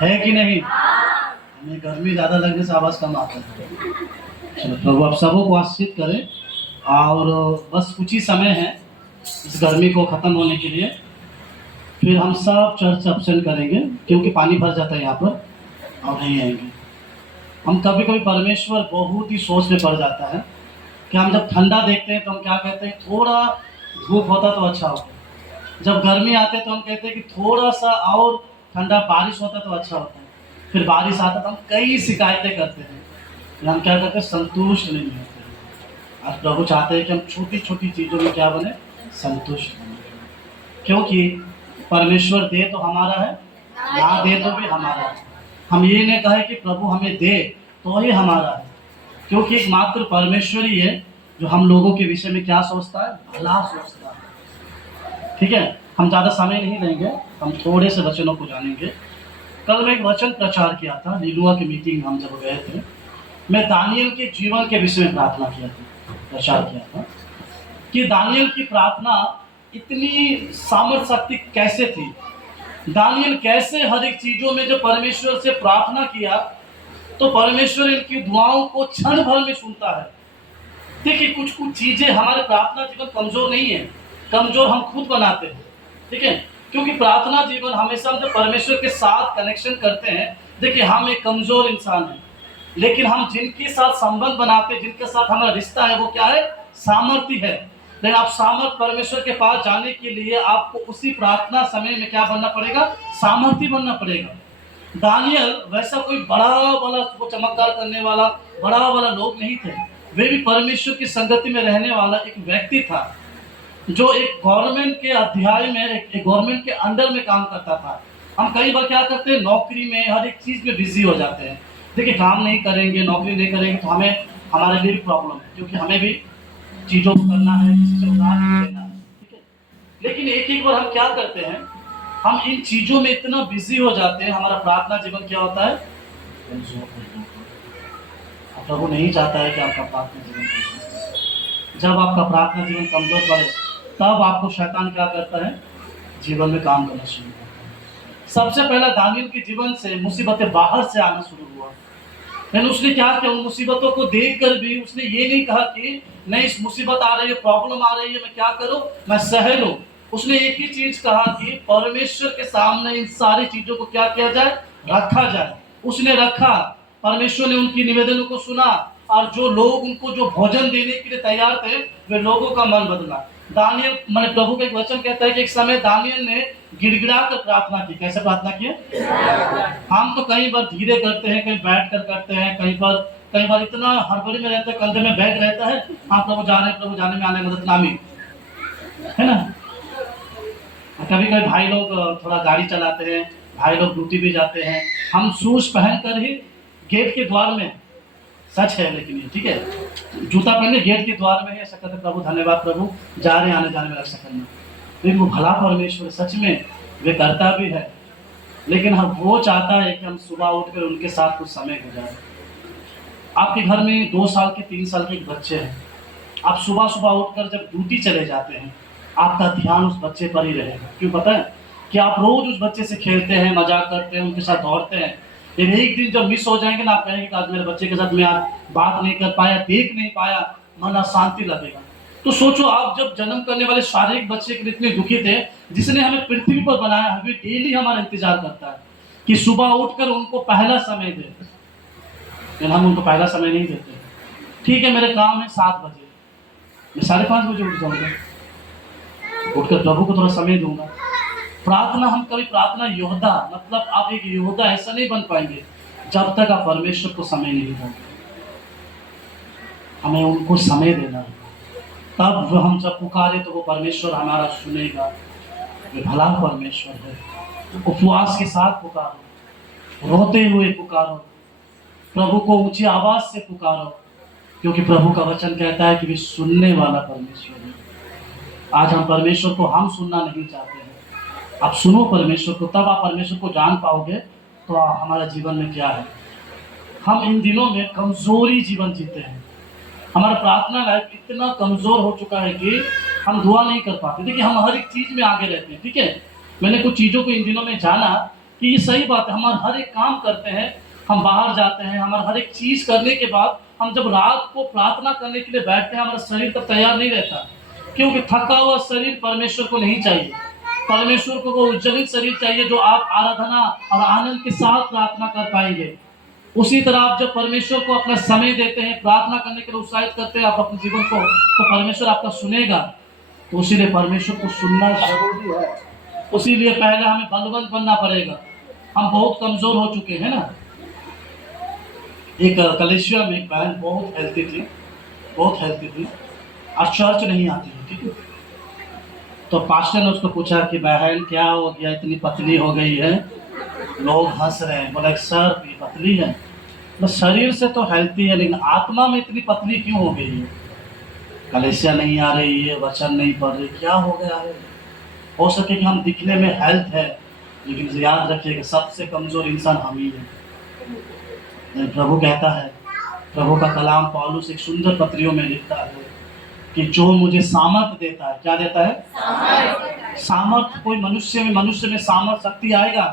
है कि नहीं? हमें गर्मी ज़्यादा लगने से आवाज़ कम आता है। चलो प्रभु आप सबों को आशीषित करें, और बस कुछ ही समय है इस गर्मी को ख़त्म होने के लिए। फिर हम सब चर्च अब्सेंट करेंगे क्योंकि पानी भर जाता है यहाँ पर और नहीं आएंगे। हम कभी कभी परमेश्वर बहुत ही सोच में पड़ जाता है कि हम जब ठंडा देखते हैं तो हम क्या कहते हैं, थोड़ा धूप होता तो अच्छा होता। जब गर्मी आते हैं तो हम कहते हैं कि थोड़ा सा और ठंडा बारिश होता तो अच्छा होता है। फिर बारिश आता तो हम कई शिकायतें करते हैं, हम क्या करते हैं, संतुष्ट नहीं होते हैं। आज प्रभु चाहते हैं कि हम छोटी छोटी चीज़ों में क्या बने, संतुष्ट बने, क्योंकि परमेश्वर दे तो हमारा है, ना दे तो भी हमारा है। हम ये नहीं कहे कि प्रभु हमें दे तो ही हमारा है, क्योंकि एकमात्र परमेश्वर ही है जो हम लोगों के विषय में क्या सोचता है, भला सोचता है। ठीक है, हम ज़्यादा समय नहीं लेंगे, हम थोड़े से वचनों को जानेंगे। कल मैं एक वचन प्रचार किया था, लीलुआ की मीटिंग हम जब गए थे, मैं दानियल के जीवन के विषय में प्रार्थना किया था, प्रचार किया था कि दानियल की प्रार्थना इतनी सामर्थ शक्ति कैसे थी, दानियल कैसे हर एक चीज़ों में जब परमेश्वर से प्रार्थना किया तो परमेश्वर इनकी दुआओं को क्षण भर में सुनता है। देखिए कुछ कुछ चीज़ें, हमारे प्रार्थना जीवन कमज़ोर नहीं है, कमज़ोर हम खुद बनाते हैं। ठीक है, क्योंकि प्रार्थना जीवन हमेशा हम जब परमेश्वर के साथ कनेक्शन करते हैं, देखिए हम एक कमज़ोर इंसान हैं, लेकिन हम जिनके साथ संबंध बनाते हैं, जिनके साथ हमारा रिश्ता है, वो क्या है, सामर्थ्य है। लेकिन आप सामर्थ परमेश्वर के पास जाने के लिए आपको उसी प्रार्थना समय में क्या बनना पड़ेगा, सामर्थ्य बनना पड़ेगा। दानियल वैसा कोई बड़ा वाला वो चमत्कार करने वाला बड़ा वाला लोग नहीं थे, वे भी परमेश्वर की संगति में रहने वाला एक व्यक्ति था जो एक गवर्नमेंट के अध्याय में, एक गवर्नमेंट के अंडर में काम करता था। हम कई बार क्या करते हैं, नौकरी में हर एक चीज़ में बिजी हो जाते हैं। देखिए काम नहीं करेंगे, नौकरी नहीं करेंगे तो हमें, हमारे लिए भी प्रॉब्लम है, क्योंकि हमें भी चीज़ों को करना है, किसी से उधार नहीं लेना है। ठीक है, लेकिन एक एक बार हम क्या करते हैं, हम इन चीज़ों में इतना बिजी हो जाते हैं, हमारा प्रार्थना जीवन क्या होता है, कमजोर हो जाता है। प्रभु नहीं चाहता है कि आपका प्रार्थना जीवन कमजोर। जब आपका प्रार्थना जीवन कमजोर पड़े तब आपको शैतान क्या करता है, जीवन में काम करना शुरू करता है। सबसे पहला दानियल के जीवन से मुसीबतें बाहर से आना शुरू हुआ, लेकिन उसने क्या किया, उन मुसीबतों को देखकर भी उसने ये नहीं कहा कि नहीं इस मुसीबत आ रही है, प्रॉब्लम आ रही है, मैं क्या करूं, मैं सह लूं। उसने एक ही चीज कहा कि परमेश्वर के सामने इन सारी चीजों को क्या किया जाए, रखा जाए। उसने रखा, परमेश्वर ने उनकी निवेदनों को सुना, और जो लोग उनको जो भोजन देने के लिए तैयार थे, वे लोगों का मन बदला। दानियल मैंने प्रभु का एक वचन कहता है कि एक समय दानियल ने गिड़गिड़ा कर प्रार्थना की। कैसे प्रार्थना की? हम तो कई बार धीरे करते हैं, कहीं बैठ कर करते हैं, कई बार इतना हड़बड़ी में रहते हैं, कंधे में बैग रहता है, हाँ प्रभु जाने में आने मदद नामी, है ना। कभी कभी भाई लोग थोड़ा गाड़ी चलाते हैं, भाई लोग ड्यूटी भी जाते हैं, हम शूज पहन कर ही गेट के द्वार में, सच है लेकिन ये, ठीक है, जूता पहने गेट के द्वार में ही ऐसा कहते प्रभु धन्यवाद प्रभु, जा रहे आने जाने में रक्षा करना। लेकिन वो भला परमेश्वर सच में वे करता भी है, लेकिन हम वो चाहता है कि हम सुबह उठकर उनके साथ कुछ समय गुजारें। आपके घर में 2 साल के 3 साल के एक बच्चे हैं, आप सुबह सुबह उठकर जब ड्यूटी चले जाते हैं, आपका ध्यान उस बच्चे पर ही रहेगा। क्यों पता है कि आप रोज उस बच्चे से खेलते हैं, मजाक करते हैं, उनके साथ दौड़ते हैं, लेकिन एक दिन जब मिस हो जाएंगे ना, आप कहेंगे कि आज मेरे बच्चे के साथ मैं आज बात नहीं कर पाया, देख नहीं पाया, मन अशांति लगेगा। तो सोचो आप जब जन्म करने वाले शारीरिक बच्चे के लिए इतने दुखी थे, जिसने हमें पृथ्वी पर बनाया, हमें डेली हमारा इंतजार करता है कि सुबह उठकर उनको पहला समय दे, लेकिन हम उनको पहला समय नहीं देते। ठीक है, मेरे काम है 7 बजे, मैं 5:30 बजे उठ जाऊंगा, उठकर प्रभु को थोड़ा समय दूंगा। प्रार्थना, हम कभी प्रार्थना योद्धा, मतलब आप एक योद्धा ऐसा नहीं बन पाएंगे जब तक आप परमेश्वर को समय नहीं दोगे। हमें उनको समय देना है, तब हम जब पुकारे तो वो परमेश्वर हमारा सुनेगा। वे भला परमेश्वर है। उपवास के साथ पुकारो, रोते हुए पुकारो, प्रभु को ऊंची आवाज से पुकारो, क्योंकि प्रभु का वचन कहता है कि वे सुनने वाला परमेश्वर है। आज हम परमेश्वर को हम सुनना नहीं चाहते हैं, आप सुनो परमेश्वर को, तब आप परमेश्वर को जान पाओगे। तो हमारा जीवन में क्या है, हम इन दिनों में कमजोरी जीवन जीते हैं, हमारा प्रार्थना लाइफ इतना कमजोर हो चुका है कि हम दुआ नहीं कर पाते। देखिए हम हर एक चीज में आगे रहते हैं, ठीक है, मैंने कुछ चीजों को इन दिनों में जाना कि ये सही बात है। हमारा हर एक काम करते हैं, हम बाहर जाते हैं, हमारा हर एक चीज़ करने के बाद हम जब रात को प्रार्थना करने के लिए बैठते हैं, हमारा शरीर तब तैयार नहीं रहता, क्योंकि थका हुआ शरीर परमेश्वर को नहीं चाहिए। परमेश्वर को वो उज्जवलित शरीर चाहिए जो आप आराधना और आनंद के साथ प्रार्थना कर पाएंगे। उसी तरह आप जब परमेश्वर को अपना समय देते हैं, प्रार्थना करने के लिए उत्साहित करते हैं आप अपने जीवन को, तो परमेश्वर आपका सुनेगा। तो इसीलिए परमेश्वर को सुनना जरूरी है। उसीलिए पहले हमें बलवंत बनना पड़ेगा। हम बहुत कमजोर हो चुके हैं ना। एक कलेशिया में एक बहन बहुत हेल्थी थी, बहुत हेल्थी थी, और चर्च नहीं आती थी, ठीक है। तो पास्टर ने उसको पूछा कि बहन क्या हो गया, इतनी पतली हो गई है, लोग हंस रहे हैं। बोला सर ये पतली है, बस शरीर से तो हेल्थी है लेकिन आत्मा में इतनी पतली क्यों हो गई है? कलेशिया नहीं आ रही है, वचन नहीं पढ़ रही, क्या हो गया है? हो सके कि हम दिखने में हेल्थ है, लेकिन याद रखिएगा सबसे कमजोर इंसान हम ही है। प्रभु कहता है, प्रभु का कलाम पौलुस एक सुंदर पत्रियों में लिखता है कि जो मुझे सामर्थ देता है, क्या देता है? सामर्थ। कोई मनुष्य में सामर्थ, शक्ति आएगा।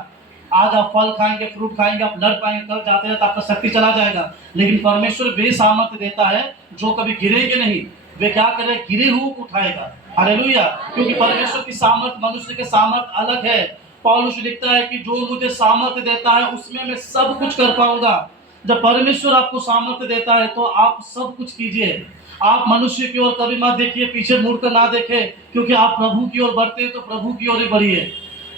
आज आप फल खाएंगे, फ्रूट खाएंगे, आप लड़ पाएंगे, कल जाते जाते आपका शक्ति चला जाएगा। लेकिन परमेश्वर वे सामर्थ देता है जो कभी गिरेंगे नहीं। वे क्या करे? गिरे हुए को उठाएगा। हालेलुया। क्योंकि परमेश्वर की सामर्थ मनुष्य के सामर्थ अलग है। पौलुस लिखता है कि जो मुझे सामर्थ देता है उसमें मैं सब कुछ कर पाऊंगा। जब परमेश्वर आपको सामर्थ्य देता है तो आप सब कुछ कीजिए। आप मनुष्य की ओर कभी मत देखिए, पीछे मुड़कर ना देखें, क्योंकि आप प्रभु की ओर बढ़ते हैं तो प्रभु की ओर ही बढ़िए।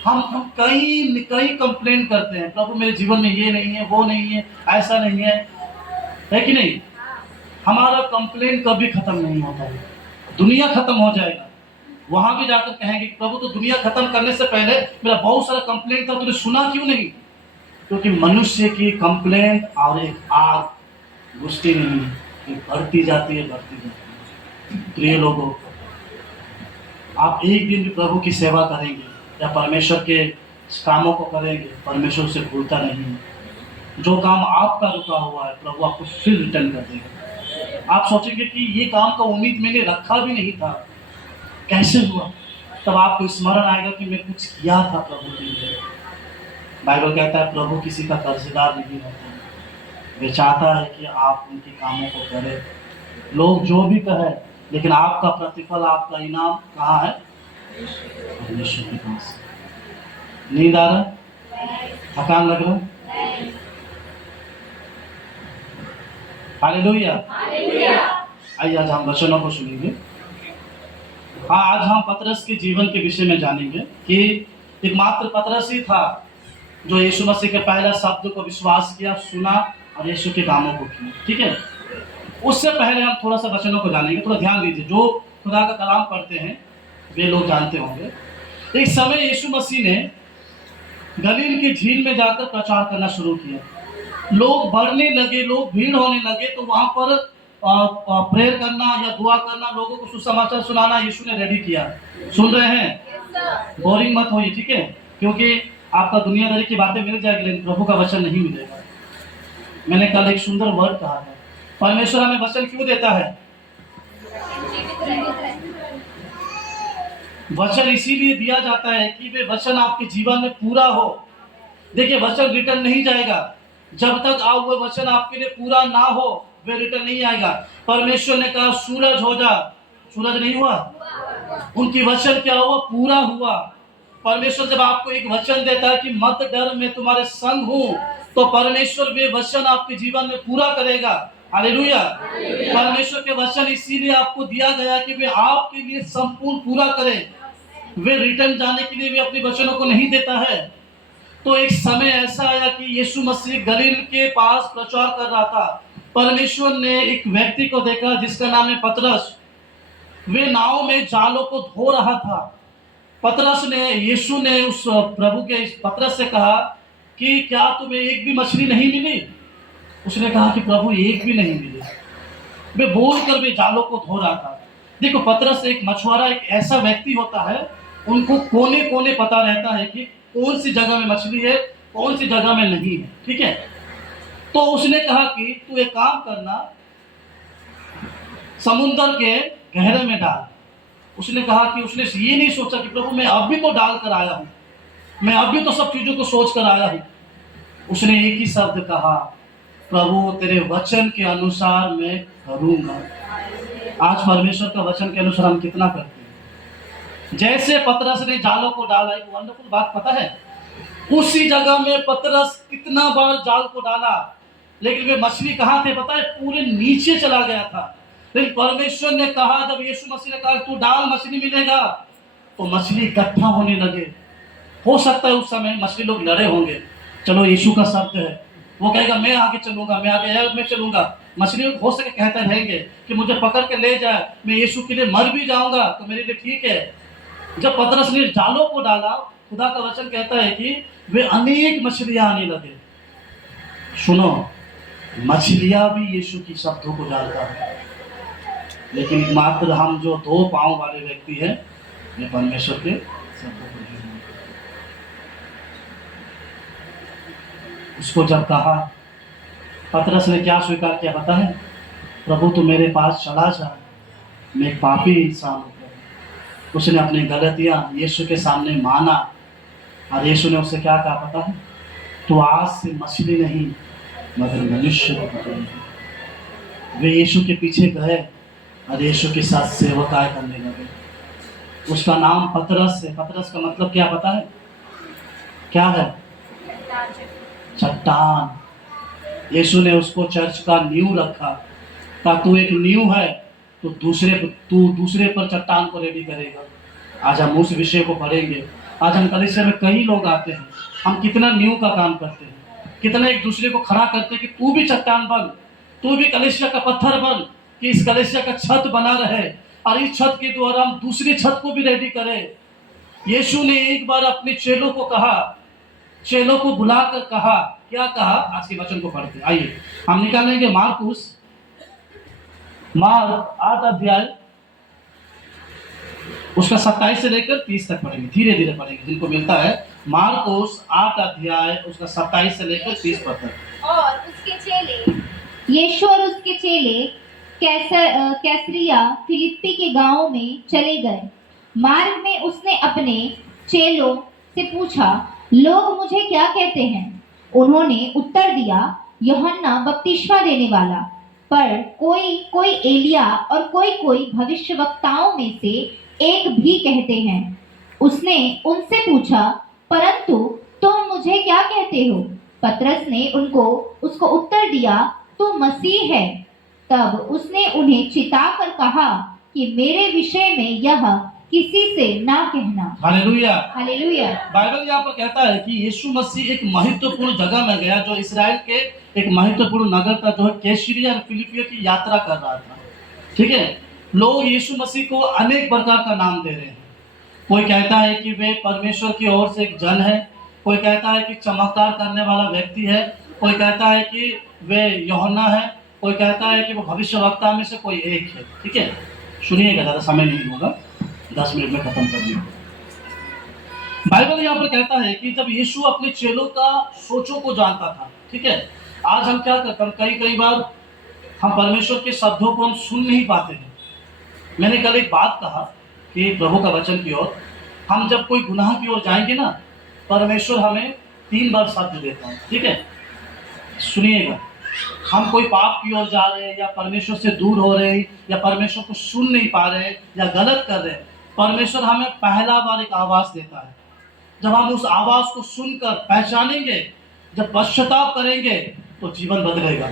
हम कई कंप्लेंट करते हैं, प्रभु मेरे जीवन में ये नहीं है, वो नहीं है, ऐसा नहीं है कि नहीं? हमारा कंप्लेंट कभी खत्म नहीं होता है। दुनिया खत्म हो जाएगा, वहां भी जाकर कहेंगे प्रभु तो दुनिया खत्म करने से पहले मेरा बहुत सारा कंप्लेंट था, तुमने सुना क्यों नहीं? क्योंकि मनुष्य की कंप्लेंट और एक आग घुसती नहीं है, बढ़ती जाती है, बढ़ती जाती है। प्रिय लोगों, आप एक दिन भी प्रभु की सेवा करेंगे या परमेश्वर के कामों को करेंगे, परमेश्वर से भूलता नहीं है। जो काम आपका रुका हुआ है प्रभु आपको फिर रिटर्न कर देगा। आप सोचेंगे कि ये काम का उम्मीद मैंने रखा भी नहीं था, कैसे हुआ? तब आपको स्मरण आएगा कि मैं कुछ किया था प्रभु के लिए। बाइबल कहता है प्रभु किसी का कर्जदार नहीं होता, वे चाहता है कि आप उनके कामों को करें, लोग जो भी कहें, लेकिन आपका प्रतिफल, आपका इनाम कहाँ है? परमेश्वर के पास। नींद आ रहा? थकान लग रहा? हालेलुया। आइए आज हम वचनों को सुनेंगे। हाँ, आज हम पतरस के जीवन के विषय में जानेंगे कि एकमात्र पतरस ही था जो यीशु मसीह के पहला शब्द को विश्वास किया, सुना और यीशु के कामों को किया। ठीक है, उससे पहले हम थोड़ा सा वचनों को जानेंगे। थोड़ा ध्यान दीजिए, जो खुदा का कलाम पढ़ते हैं वे लोग जानते होंगे। एक समय यीशु मसीह ने गलील की झील में जाकर प्रचार करना शुरू किया। लोग बढ़ने लगे, लोग भीड़ होने लगे, तो वहां पर प्रेयर करना या दुआ करना, लोगों को सुसमाचार सुनाना यीशु ने रेडी किया। सुन रहे हैं? बोरिंग मत होइए, ठीक है, क्योंकि आपका दुनियादारी की बातें मिल जाएगी लेकिन प्रभु का वचन नहीं मिलेगा। मैंने कल एक सुंदर वर्ड कहा था, परमेश्वर हमें वचन क्यों देता है? वचन इसीलिए दिया जाता है कि वे वचन आपके जीवन में पूरा हो। देखिए, वचन रिटर्न नहीं जाएगा जब तक वो वचन आपके लिए पूरा ना हो, वे रिटर्न नहीं आएगा। परमेश्वर ने कहा सूरज हो जा, सूरज नहीं हुआ, उनकी वचन क्या हुआ? पूरा हुआ। परमेश्वर जब आपको एक वचन देता है कि मत डर मैं तुम्हारे संग हूं, तो परमेश्वर वे वचन आपके जीवन में पूरा करेगा। हालेलुया। परमेश्वर के वचन इसीलिए आपको दिया गया कि वे आपके लिए संपूर्ण पूरा करें। वे रिटर्न जाने के लिए वे अपने वचनों को नहीं देता है। तो एक समय ऐसा आया कि यीशु मसीह गलील के पास प्रचार कर रहा था। परमेश्वर ने एक व्यक्ति को देखा जिसका नाम है पतरस। वे नाव में जालों को धो रहा था। पतरस ने, यीशु ने उस प्रभु के पतरस से कहा कि क्या तुम्हें एक भी मछली नहीं मिली? उसने कहा कि प्रभु एक भी नहीं मिली। वे बोलकर वे जालों को धो रहा था। देखो, पतरस एक मछुआरा, एक ऐसा व्यक्ति होता है, उनको कोने कोने पता रहता है कि कौन सी जगह में मछली है, कौन सी जगह में नहीं है। ठीक है, तो उसने कहा कि तू एक काम करना, समुद्र के गहरे में डाल। उसने कहा कि उसने ये नहीं सोचा कि प्रभु मैं अब भी तो डाल कर आया हूं, मैं अभी तो सब चीजों को सोच कर आया हूँ। उसने एक ही शब्द कहा, प्रभु तेरे वचन के अनुसार मैं करूंगा। आज परमेश्वर का वचन के अनुसार हम कितना करते हैं। जैसे पतरस ने जालों को डाला, एक वंडरफुल बात पता है, उसी जगह में पतरस कितना बार जाल को डाला, लेकिन वे मछली कहाँ थे पता है, पूरे नीचे चला गया था। लेकिन परमेश्वर ने कहा, जब यीशु मसीह ने कहा तू डाल मछली मिलेगा, तो मछली इकट्ठा होने लगे। हो सकता है उस समय मछली लोग लड़े होंगे, चलो यीशु का शब्द है, वो कहेगा मैं आगे चलूंगा, मैं चलूंगा। मछली हो सके कहते रहेंगे कि मुझे पकड़ के ले जाए, मैं यीशु के लिए मर भी जाऊंगा तो मेरे लिए ठीक है। जब पतरस ने जालों को डाला, खुदा का वचन कहता है कि वे अनेक मछलियां आने लगे। सुनो, मछलियां भी यीशु की शब्दों को जानता है, लेकिन मात्र हम जो दो पांव वाले व्यक्ति हैं, ये परमेश्वर के शब्दों को जानते हैं। उसको जब कहा, पतरस ने क्या स्वीकार किया पता है, प्रभु तू मेरे पास चला जा, मैं एक पापी इंसान हूँ। उसने अपनी गलतियां यीशु के सामने माना, और यीशु ने उससे क्या कहा पता है, तू आज से मछली नहीं मगर मनुष्य को पकड़ेगा। वे यीशु के पीछे गए और यीशु के साथ सेवकाई करने लगे। उसका नाम पतरस है। पतरस का मतलब क्या पता है, क्या है? चट्टान। यीशु ने उसको चर्च का नींव रखा, का तू एक नींव है तो दूसरे पर चट्टान को रेडी करेगा। आज हम उस विषय को पढ़ेंगे। आज हम कलीसिया में कई लोग आते हैं, हम कितना नींव का काम करते हैं, कितना एक दूसरे को खड़ा करते हैं कि तू भी चट्टान बन, तू भी कलीसिया का पत्थर बन, कि इस कलीसिया का छत बना रहे, और इस छत के द्वारा हम दूसरी छत को भी रेडी करें। यीशु ने एक बार अपने चेलों को कहा, चेलों को बुलाकर कहा, क्या कहा? आज के वचन को पढ़ते आइए, हम निकालेंगे मार्कुस 8 अध्याय, उसका 27 से लेकर 30 तक पढ़ेंगे, धीरे धीरे पढ़ेंगे जिनको मिलता है। मार्कुस 8 अध्याय उसका 27 से लेकर 30 पद तक। और उसके चेले, यीशु और उसके चेले कैसरिया फिलिप्पी के गांव में चले गए। मार्ग में उसने अपने चेलों से पूछा, लोग मुझे क्या कहते हैं? उन्होंने उत्तर दिया, यूहन्ना बपतिस्मा देने वाला, पर कोई कोई एलिया और कोई कोई भविष्यवक्ताओं में से एक भी कहते हैं। उसने उनसे पूछा, परंतु तुम मुझे क्या कहते हो? पतरस ने उसको उत्तर दिया, तू मसीह है। तब उसने उन्हें चिताकर कहा कि मेरे विषय में यह किसी से ना कहना। Hallelujah, hallelujah. बाइबल यहाँ पर कहता है कि यीशु मसीह एक महत्वपूर्ण जगह में गया, जो इस्राएल के एक महत्वपूर्ण नगर था, जो कैसरिया और फिलिप्पी की यात्रा कर रहा था। ठीक है, लोग यीशु मसीह को अनेक प्रकार का नाम दे रहे हैं। कोई कहता है कि वे परमेश्वर की ओर से एक जन है, कोई कहता है कि चमत्कार करने वाला व्यक्ति है, कोई कहता है कि वे यूहन्ना है, कोई कहता है कि वो भविष्यवक्ता में से कोई एक है। ठीक है, सुनिएगा, ज़्यादा समय नहीं होगा, 10 मिनट में खत्म कर दिया। बाइबल यहाँ पर कहता है कि जब यीशु अपने चेलों का सोचों को जानता था। ठीक है, आज हम क्या करते हैं, कई बार हम परमेश्वर के शब्दों को हम सुन नहीं पाते हैं। मैंने कल एक बात कहा कि प्रभु का वचन की ओर हम जब कोई गुनाह की ओर जाएंगे ना, परमेश्वर हमें 3 बार शब्द देता है। ठीक है, सुनिएगा, हम कोई पाप की ओर जा रहे हैं, या परमेश्वर से दूर हो रहे हैं, या परमेश्वर को सुन नहीं पा रहे हैं, या गलत कर रहे हैं, परमेश्वर हमें पहला बार एक आवाज़ देता है। जब हम उस आवाज़ को सुनकर पहचानेंगे, जब पश्चाताप करेंगे, तो जीवन बदलेगा।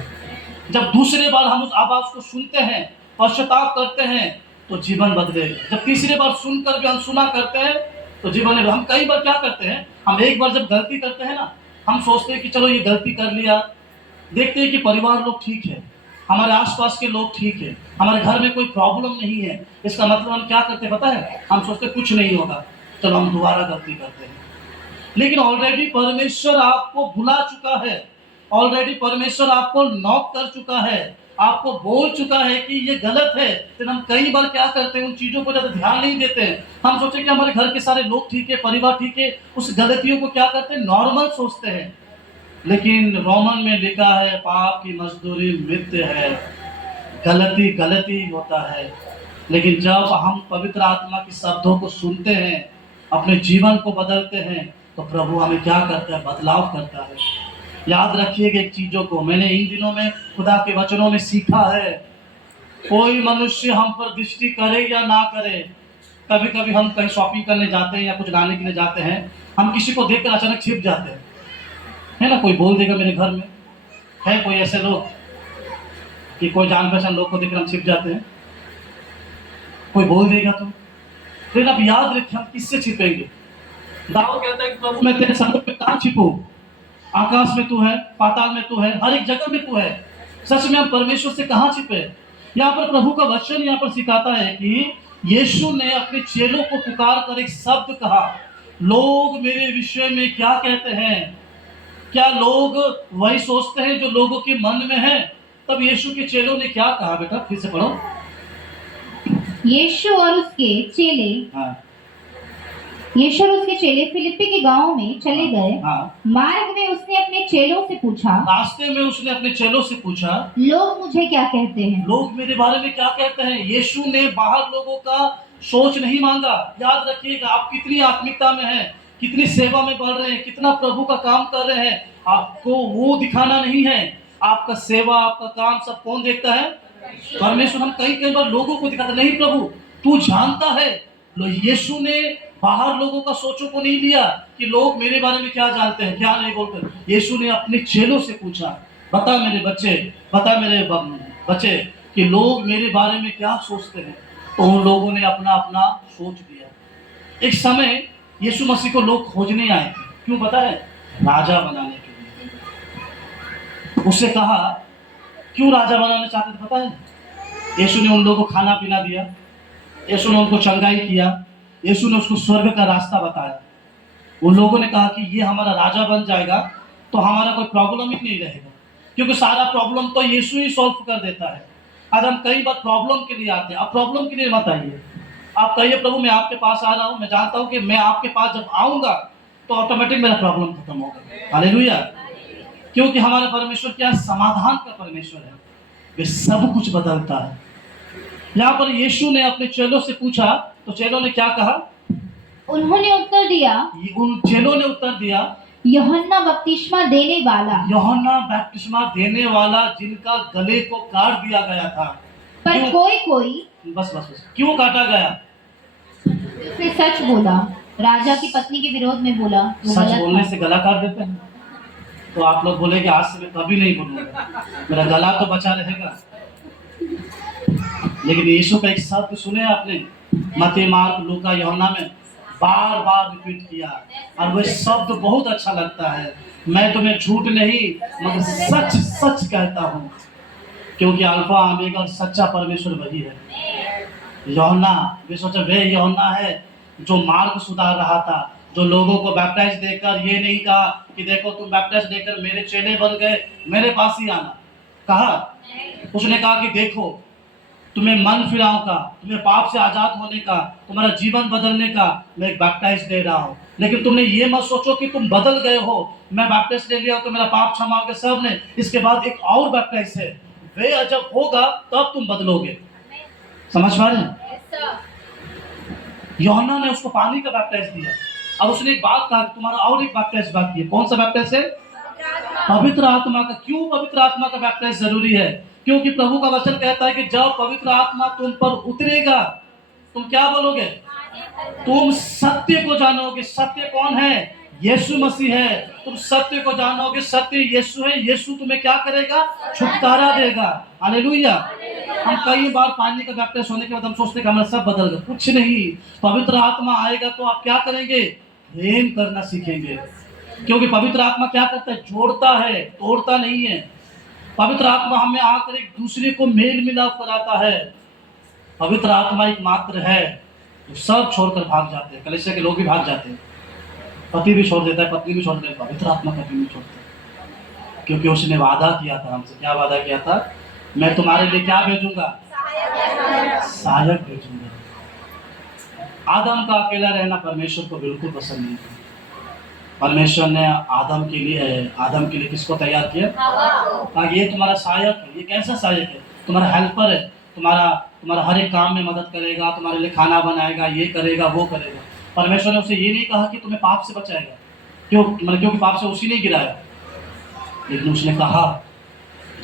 जब दूसरे बार हम उस आवाज़ को सुनते हैं, पश्चाताप करते हैं, तो जीवन बदलेगा। जब तीसरे बार सुनकर भी हम सुना करते हैं, तो जीवन में हम कई बार क्या करते हैं, हम एक बार जब गलती करते हैं ना, हम सोचते हैं कि चलो ये गलती कर लिया, देखते हैं कि परिवार लोग ठीक है, हमारे आसपास के लोग ठीक है, हमारे घर में कोई प्रॉब्लम नहीं है, इसका मतलब हम क्या करते पता है, हम सोचते कुछ नहीं होगा, चलो हम दोबारा गलती करते हैं। लेकिन ऑलरेडी परमेश्वर आपको भुला चुका है, ऑलरेडी परमेश्वर आपको नॉक कर चुका है, आपको बोल चुका है कि ये गलत है। लेकिन हम कई बार क्या करते हैं, उन चीज़ों को ज़्यादा ध्यान नहीं देते हैं। हम सोचते कि हमारे घर के सारे लोग ठीक है, परिवार ठीक है, उस गलतियों को क्या करते हैं, नॉर्मल सोचते हैं। लेकिन रोमन में लिखा है, पाप की मजदूरी मृत्यु है। गलती गलती होता है, लेकिन जब हम पवित्र आत्मा के शब्दों को सुनते हैं, अपने जीवन को बदलते हैं, तो प्रभु हमें क्या करता है, बदलाव करता है। याद रखिएगा एक चीजों को, मैंने इन दिनों में खुदा के वचनों में सीखा है, कोई मनुष्य हम पर दृष्टि करे या ना करे, कभी कभी हम कहीं शॉपिंग करने जाते हैं या कुछ लाने के लिए जाते हैं, हम किसी को देखकर अचानक छिप जाते हैं, है ना। कोई बोल देगा मेरे घर में है कोई ऐसे लोग कि कोई जान पहचान लोग को देखकर हम छिप जाते हैं, कोई बोल देगा तो फिर अब याद रखिए हम किससे छिपेंगे। दाऊद कहता है कि प्रभु मैं तेरे समुख में कहाँ छिपूं, आकाश में तू है, पाताल में तू है, हर एक जगह में तू है, सच में हम परमेश्वर से कहाँ छिपे। यहाँ पर प्रभु का वचन यहाँ पर सिखाता है कि यीशु ने अपने चेलों को पुकार कर एक शब्द कहा, लोग मेरे विषय में क्या कहते हैं। क्या लोग वही सोचते हैं जो लोगों के मन में है। तब यीशु के चेलों ने क्या कहा, बेटा फिर से पढ़ो। यीशु और उसके चेले हाँ यीशु और उसके चेले फिलिप्पी के गांव में चले गए। हाँ, मार्ग में उसने अपने चेलों से पूछा, रास्ते में उसने अपने चेलों से पूछा, लोग मुझे क्या कहते हैं, लोग मेरे बारे में क्या कहते हैं। यीशु ने बाहर लोगों का सोच नहीं मांगा। याद रखिएगा, आप कितनी आत्मिकता में हैं, कितनी सेवा में बढ़ रहे हैं, कितना प्रभु का काम कर रहे हैं, आपको वो दिखाना नहीं है। आपका सेवा, आपका काम सब कौन देखता है, परमेश्वर। हम कई बार लोगों को दिखाते नहीं, प्रभु तू जानता है। यीशु ने बाहर लोगों का सोचों को नहीं लिया कि लोग मेरे बारे में क्या जानते हैं क्या नहीं बोलकर। यीशु ने अपने चेलों से पूछा, बता मेरे बच्चे, बता मेरे बच्चे कि लोग मेरे बारे में क्या सोचते हैं। तो उन लोगों ने अपना अपना सोच दिया। एक समय यीशु मसीह को लोग खोजने आए थे, क्यों पता है, राजा बनाने के लिए। उससे कहा क्यों राजा बनाना चाहते थे पता है। यीशु ने उन लोगों को खाना पीना दिया, यीशु ने उनको चंगाई किया, यीशु ने उसको स्वर्ग का रास्ता बताया। उन लोगों ने कहा कि ये हमारा राजा बन जाएगा तो हमारा कोई प्रॉब्लम ही नहीं रहेगा, क्योंकि सारा प्रॉब्लम तो यीशु ही सॉल्व कर देता है। आज हम कई बार प्रॉब्लम के लिए आते हैं, आप प्रॉब्लम के लिए मत आइए। आप कहिए प्रभु मैं आपके पास आ रहा हूँ, मैं जानता हूँ कि मैं आपके पास जब आऊँगा तो ऑटोमेटिक मेरा प्रॉब्लम खत्म होगा। हालेलुया। क्योंकि हमारा परमेश्वर क्या, समाधान का परमेश्वर है, वे सब कुछ बदलता है। यहाँ पर यीशु ने अपने चेलों से पूछा तो चेलों ने क्या कहा, उन्होंने उत्तर दिया, उन चेलों ने उत्तर दिया, यूहन्ना बपतिस्मा देने वाला। यूहन्ना बपतिस्मा देने वाला जिनका गले को काट दिया गया था। पर कोई बस क्यों काटा गया। उसने सच बोला, राजा की पत्नी के विरोध में बोला। सच बोलने से गला काट देते हैं। तो आप लोग बोलेंगे आज से मैं कभी नहीं बोलूंगा, मेरा गला तो बचा रहेगा। लेकिन यीशु का एक शब्द सुने आपने, मत्ती, मार्क, लूका, यूहन्ना में बार बार रिपीट किया, और वह शब्द बहुत अच्छा लगता है। मैं तुम्हें झूठ नहीं मगर सच सच कहता हूँ, क्योंकि अल्फा ओमेगा और सच्चा परमेश्वर वही है। यूहन्ना, वे सोचा वे यूहन्ना है जो मार्ग सुधार रहा था, जो लोगों को बैप्टाइज देकर ये नहीं कहा कि देखो तुम बैप्टाइज देकर मेरे चेले बन गए, मेरे पास ही आना। कहा, उसने कहा कि देखो तुम्हें मन फिराव का, तुम्हें पाप से आजाद होने का, तुम्हारा जीवन बदलने का मैं एक बैप्टाइज दे रहा हूँ। लेकिन तुमने ये मत सोचो कि तुम बदल गए हो, मैं बैप्टाइज ले लिया तो मेरा पाप क्षमा हो गया सब ने। इसके बाद एक और बैप्टाइज है, वे जब होगा तब तुम बदलोगे। समझ पा रहे हैं। यूहन्ना ने उसको पानी का बैप्टाइज दिया, और उसने एक बात कहा, तुम्हारा और एक बैप्टाइज बाकी है। कौन सा बैप्टाइज है, पवित्र आत्मा का। क्यों पवित्र आत्मा का बैप्टाइज जरूरी है, क्योंकि प्रभु का वचन कहता है कि जब पवित्र आत्मा तुम पर उतरेगा तुम क्या बोलोगे, तुम सत्य को जानोगे। सत्य कौन है, यीशु मसीह है। तुम सत्य को जानोगे, सत्य यीशु है। यीशु तुम्हें क्या करेगा, छुटकारा देगा। हालेलुया। हम कई बार पानी का बैप्टाइज होने के बाद हम सोचते कि हमारा सब बदल गया, कुछ नहीं। पवित्र आत्मा आएगा तो आप क्या करेंगे, प्रेम करना सीखेंगे। क्योंकि पवित्र आत्मा क्या करता है, जोड़ता है, तोड़ता नहीं है। पवित्र आत्मा हमें आकर एक दूसरे को मेल मिलाप कराता है। पवित्र आत्मा एक मात्र है जो सब छोड़कर भाग जाते हैं। कलीसिया के लोग भी भाग जाते हैं, पति भी छोड़ देता है, पत्नी भी छोड़ देती है, पवित्र आत्मा कभी नहीं छोड़ता। क्योंकि उसने वादा किया था हमसे। क्या वादा किया था, मैं तुम्हारे लिए क्या भेजूंगा, सहायक भेजूंगा। आदम का अकेला रहना परमेश्वर को बिल्कुल पसंद नहीं था। परमेश्वर ने आदम के लिए किसको तैयार किया, कहा ये तुम्हारा सहायक है। ये कैसा सहायक है, तुम्हारा हेल्पर है, तुम्हारा हर एक काम में मदद करेगा, तुम्हारे लिए खाना बनाएगा, ये करेगा वो करेगा। परमेश्वर ने उसे ये नहीं कहा कि तुम्हें पाप से बचाएगा, क्योंकि पाप से उसी ने गिराया। लेकिन उसने कहा,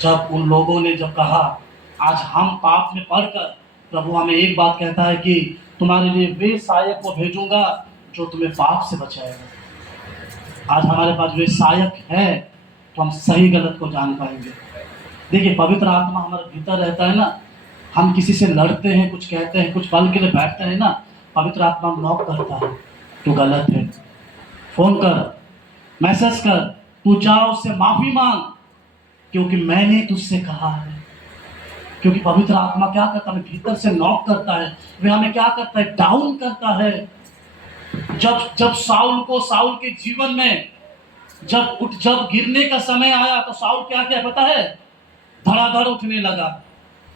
जब उन लोगों ने जब कहा, आज हम पाप में पड़कर प्रभु हमें एक बात कहता है कि तुम्हारे लिए वे सहायक को भेजूंगा जो तुम्हें पाप से बचाएगा। आज हमारे पास वे सहायक है तो हम सही गलत को जान पाएंगे। देखिए, पवित्र आत्मा हमारे भीतर रहता है ना, हम किसी से लड़ते हैं, कुछ कहते हैं, कुछ पल के लिए बैठते हैं ना, पवित्र आत्मा नॉक करता है, तो गलत है, फोन कर, मैसेज कर, तू जा उससे माफी मांग, क्योंकि मैंने तुझसे कहा है। क्योंकि पवित्र आत्मा क्या करता है, भीतर से नॉक करता है, वह हमें क्या करता है, डाउन करता है। जब साउल के जीवन में जब गिरने का समय आया तो साउल क्या किया पता है, धड़ाधड़ उठने लगा।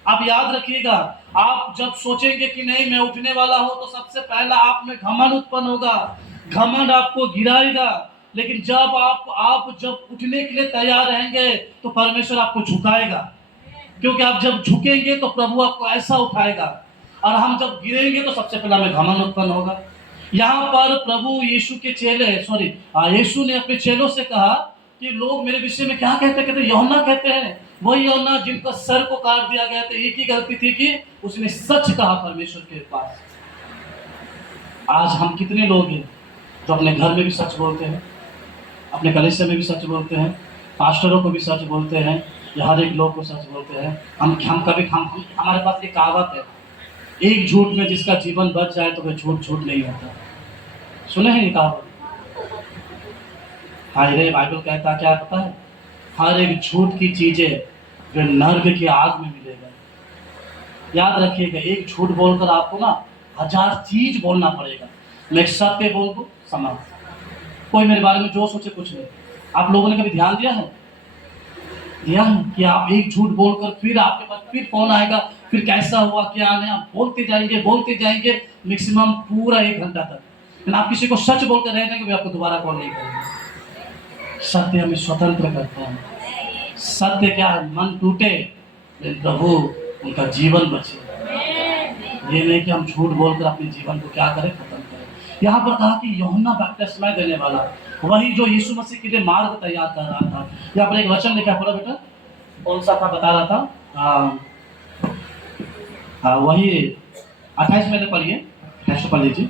आप याद रखिएगा, आप जब सोचेंगे कि नहीं मैं उठने वाला हूं तो सबसे पहला आप में घमंड उत्पन्न होगा, घमंड आपको गिराएगा। लेकिन जब उठने के लिए तैयार रहेंगे तो परमेश्वर आपको झुकाएगा, क्योंकि आप जब झुकेंगे तो प्रभु आपको ऐसा उठाएगा। और हम जब गिरेंगे तो सबसे पहला में घमंड उत्पन्न होगा। यहाँ पर प्रभु यीशु ने अपने चेलों से कहा कि लोग मेरे विषय में क्या कहते यूहन्ना कहते हैं, वही यूहन्ना जिनका सर को काट दिया गया था। एक ही गलती थी कि उसने सच कहा परमेश्वर के पास। आज हम कितने लोग हैं जो अपने घर में भी सच बोलते हैं, अपने कलीसिया में भी सच बोलते हैं, पास्टरों को भी सच बोलते हैं, या हर एक लोग को सच बोलते हैं। हमारे पास एक कहावत है, एक झूठ में जिसका जीवन बच जाए तो वह झूठ नहीं होता। सुने हैं ये कहावत? हाय रे, बाइबल कहता क्या पता है, हर एक झूठ की चीजें वे नर्क की आग में मिलेगा। याद रखिएगा, एक झूठ बोलकर आपको ना 1000 चीज बोलना पड़ेगा। मैं एक सत्य बोल दूं, समाप्त, कोई मेरे बारे में जो सोचे कुछ नहीं। आप लोगों ने कभी ध्यान दिया है कि आप एक झूठ बोलकर फिर आपके पास फिर फोन आएगा, फिर कैसा हुआ क्या नहीं, आप बोलते जाएंगे मैक्सिमम पूरा 1 घंटा तक। लेकिन आप किसी को सच बोलकर रह जाएंगे, वे आपको दोबारा कॉल नहीं करेंगे। सत्य हमें स्वतंत्र करता है। सत्य क्या है, मन टूटे लेकिन प्रभु उनका जीवन बचे। ये नहीं कि हम झूठ बोलकर अपने जीवन को क्या करें, खत्म करें। यहाँ पर कहा कि यूहन्ना बपतिस्मा देने वाला वही जो यीशु मसीह के लिए मार्ग तैयार कर रहा था। यहाँ पर एक वचन लिखा है, पूरा बेटा कौन सा था बता रहा था, वही 28 में पढ़िए, 28 पढ़ लीजिए।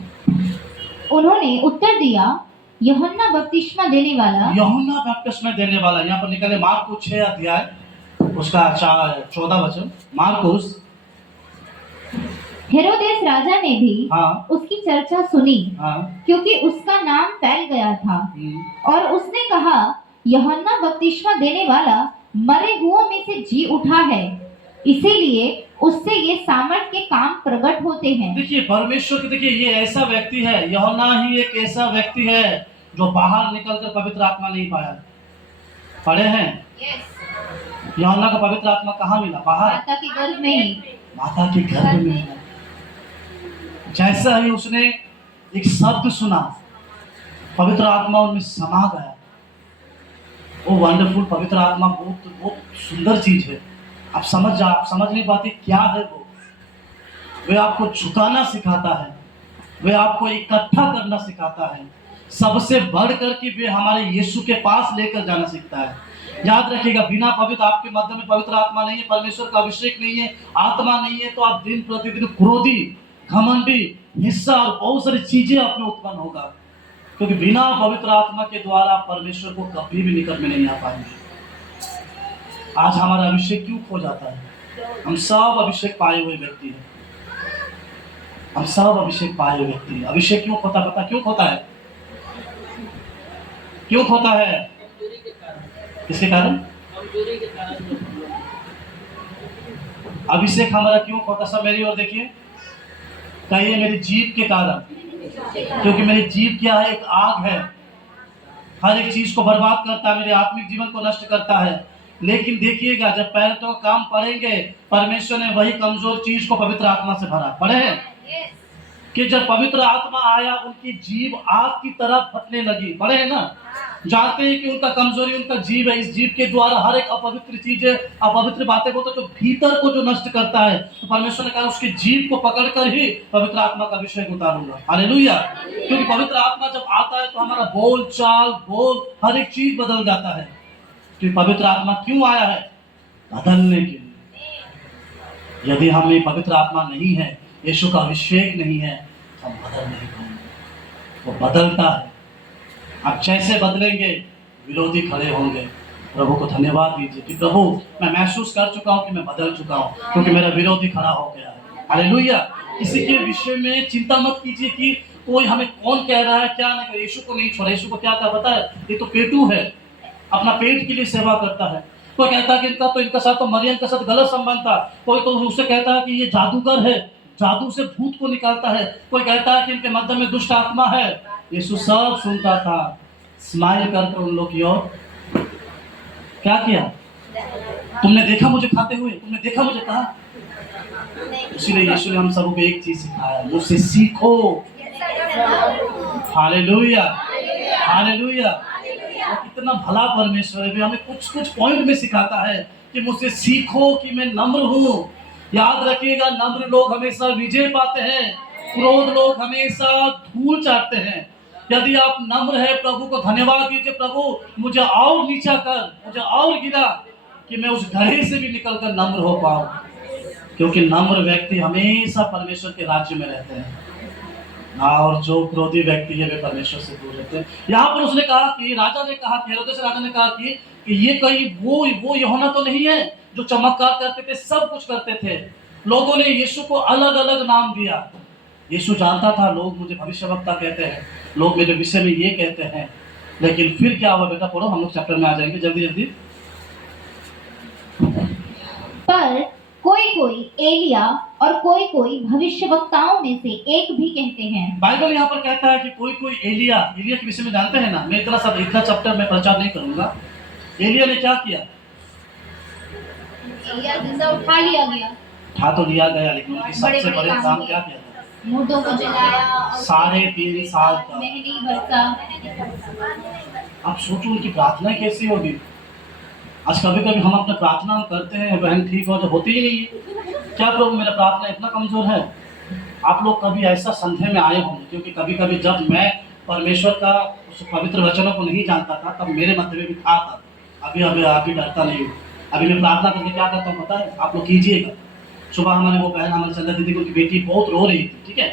उन्होंने उत्तर दिया, यूहन्ना बपतिस्मा देने वाला। यहाँ पर निकले मार्कुस 6 अध्याय उसका 14 वचन। मार्कुस, हेरोदेस राजा ने भी उसकी चर्चा सुनी, क्योंकि उसका नाम फैल गया था, और उसने कहा, यूहन्ना बपतिस्मा देने वाला मरे हुओं में से जी उठा है, इसीलिए उससे ये सामर्थ के काम प्रकट होते हैं। देखिए, परमेश्वर के देखिए ये ऐसा व्यक्ति है, यूहन्ना ही एक ऐसा व्यक्ति है जो बाहर निकलकर पवित्र आत्मा नहीं पाया। पढ़े हैं? यूहन्ना को पवित्र आत्मा कहाँ मिला? बाहर, माता के गर्भ में ही। माता के गर्भ में मिला। जैसा ही उसने एक शब्द सुना, पवित्र आत्मा उनमें समा गया। वो वंडरफुल पवित्र आत्मा बहुत सुंदर चीज है। आप समझ नहीं पाते क्या है वो। वे आपको झुकाना सिखाता है, वे आपको इकट्ठा करना सिखाता है, सबसे बढ़ कर के वे हमारे यीशु के पास लेकर जाना सीखता है। याद रखिएगा, बिना पवित्र आपके मध्य में पवित्र आत्मा नहीं है, परमेश्वर का अभिषेक नहीं है, आत्मा नहीं है, तो आप दिन प्रतिदिन क्रोधी, घमंडी, हिस्सा और बहुत सारी चीजें अपने उत्पन्न होगा। क्योंकि बिना पवित्र आत्मा के द्वारा परमेश्वर को कभी भी निकट में नहीं आ पाएंगे। आज हमारा अभिषेक क्यों खो जाता है? हम सब अभिषेक पाए हुए व्यक्ति हैं, हम सब अभिषेक पाए हुए व्यक्ति हैं। अभिषेक क्यों खोता, पता क्यों खोता है? क्यों खोता है? किसके कारण? अभिषेक हमारा क्यों खोता? सब मेरी ओर देखिए, कहिए मेरी जीभ के कारण। क्योंकि मेरी जीभ क्या है? एक आग है, हर एक चीज को बर्बाद करता है, मेरे आत्मिक जीवन को नष्ट करता है। लेकिन देखिएगा, जब पैर तो काम पड़ेंगे, परमेश्वर ने वही कमजोर चीज को पवित्र आत्मा से भरा। पढ़े हैं कि जब पवित्र आत्मा आया, उनकी जीभ आग की तरह फटने लगी। पढ़े हैं ना? जानते हैं कि उनका कमजोरी उनका जीव है, इस जीव के द्वारा हर एक अपवित्र चीजें, अपवित्र बातें को तो जो भीतर को जो नष्ट करता है, तो परमेश्वर ने कहा उसके जीव को पकड़कर ही पवित्र आत्मा का अभिषेक उतारूंगा। हालेलुया। क्योंकि पवित्र आत्मा जब आता है तो हमारा बोल चाल बोल हर एक चीज बदल जाता है। कि पवित्र आत्मा क्यों आया है? बदलने के लिए। यदि हम में पवित्र आत्मा नहीं है, यीशु का अभिषेक नहीं है, हम बदल नहीं पाएंगे। वो बदलता है। आप जैसे बदलेंगे विरोधी खड़े होंगे। प्रभु को धन्यवाद दीजिए कि प्रभु मैं महसूस कर चुका हूं कि मैं बदल चुका हूं, क्योंकि मेरा विरोधी खड़ा हो गया है। हालेलुया। किसी के विषय में चिंता मत कीजिए कि कोई हमें कौन कह रहा है क्या नहीं। यीशु को नहीं छोड़ा। यीशु को क्या कहा पता है? ये तो पेटू है, अपना पेट के लिए सेवा करता है। कोई कहता है कि इनका साथ तो मरियम के साथ गलत संबंध था। कोई तो उससे कहता है कि ये जादूगर है, जादू से भूत को निकालता है। कोई कहता है कि इनके मध्य में दुष्ट आत्मा है। यीशु सब सुनता था, स्माइल करके उन लोग की ओर क्या किया? तुमने देखा मुझे खाते हुए? तुमने देखा मुझे कहा? इसीलिए यीशु ने हम सबको एक चीज सिखाया, मुझसे सीखो। Hallelujah, hallelujah. वो कितना भला परमेश्वर है, हमें कुछ कुछ पॉइंट में सिखाता है कि मुझसे सीखो कि मैं नम्र हूँ। याद रखिएगा, नम्र लोग हमेशा विजय पाते हैं, क्रोध लोग हमेशा धूल चाटते हैं। यदि आप नम्र है, प्रभु को धन्यवाद दीजिए, प्रभु मुझे और नीचा कर, मुझे और गिरा कि मैं उस गड्ढे से भी निकलकर नम्र हो पाऊं। क्योंकि नम्र व्यक्ति हमेशा परमेश्वर के राज्य में रहते हैं, और जो क्रोधी व्यक्ति है वे परमेश्वर से दूर रहते हैं। यहाँ पर उसने कहा कि राजा ने कहा कि हेरोदेस राजा ने कहा कि ये कहीं वो यूहन्ना तो नहीं है जो चमत्कार करते थे, सब कुछ करते थे। लोगों ने यीशु को अलग अलग नाम दिया। यीशु जानता था लोग मुझे भविष्यवक्ता कहते हैं, लोग मेरे विषय में ये कहते हैं। लेकिन फिर क्या हुआ? बेटा पढ़ो, हम लोग चैप्टर में आ जाएंगे जल्दी जल्दी। पर कोई कोई एलिया और कोई कोई भविष्यवक्ताओं में से एक भी कहते हैं। बाइबल यहाँ पर कहता है कि कोई कोई एलिया के विषय में जानते हैं ना। मैं इतना चैप्टर में प्रचार नहीं करूंगा। एलिया ने क्या किया? एलिया जिंदा उठा लिया गया, उठा तो लिया गया, लेकिन उनकी सबसे बड़े काम क्या किया था? मुर्दों को जलाया, 3.5 साल तक मेहंदी बरसा। आप सोचो उनकी प्रार्थना कैसी होगी। आज कभी कभी हम अपने प्रार्थना करते हैं, बहन ठीक हो, जो होती ही नहीं है। क्या प्रभु मेरा प्रार्थना इतना कमजोर है? आप लोग कभी ऐसा संदेह में आए होंगे, क्योंकि कभी कभी जब मैं परमेश्वर का उस पवित्र वचनों को नहीं जानता था, तब मेरे मध्य में भी था। अभी डरता नहीं हूँ। अभी मैं प्रार्थना करके क्या करता हूँ पता है? आप लोग कीजिएगा। सुबह हमारे वो बहन, हमारे संध्या दीदी, उनकी बेटी बहुत रो रही थी, ठीक है।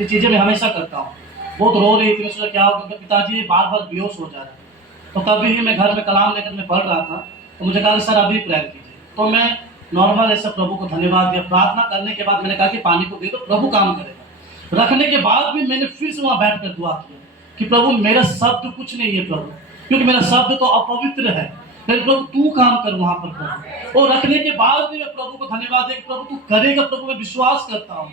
ये चीज़ें मैं हमेशा करता हूँ। बहुत रो रही थी, मैं सोचा क्या होगा, पिताजी बार बार बेहोश हो जा रहे हैं। तो तभी ही मैं घर में कलाम लेकर मैं पढ़ रहा था, तो मुझे कहा कि सर अभी प्रेयर कीजिए। तो मैं नॉर्मल ऐसा प्रभु को धन्यवाद दिया। प्रार्थना करने के बाद मैंने कहा कि पानी को दे दो, प्रभु काम करेगा। रखने के बाद भी मैंने फिर से वहाँ बैठ कर दुआ किया कि प्रभु मेरा शब्द कुछ नहीं है प्रभु, क्योंकि मेरा शब्द तो अपवित्र है, लेकिन प्रभु तू काम कर वहाँ पर प्रभु। और रखने के बाद भी मैं प्रभु को धन्यवाद दे, प्रभु तू करेगा, प्रभु मैं विश्वास करता हूँ।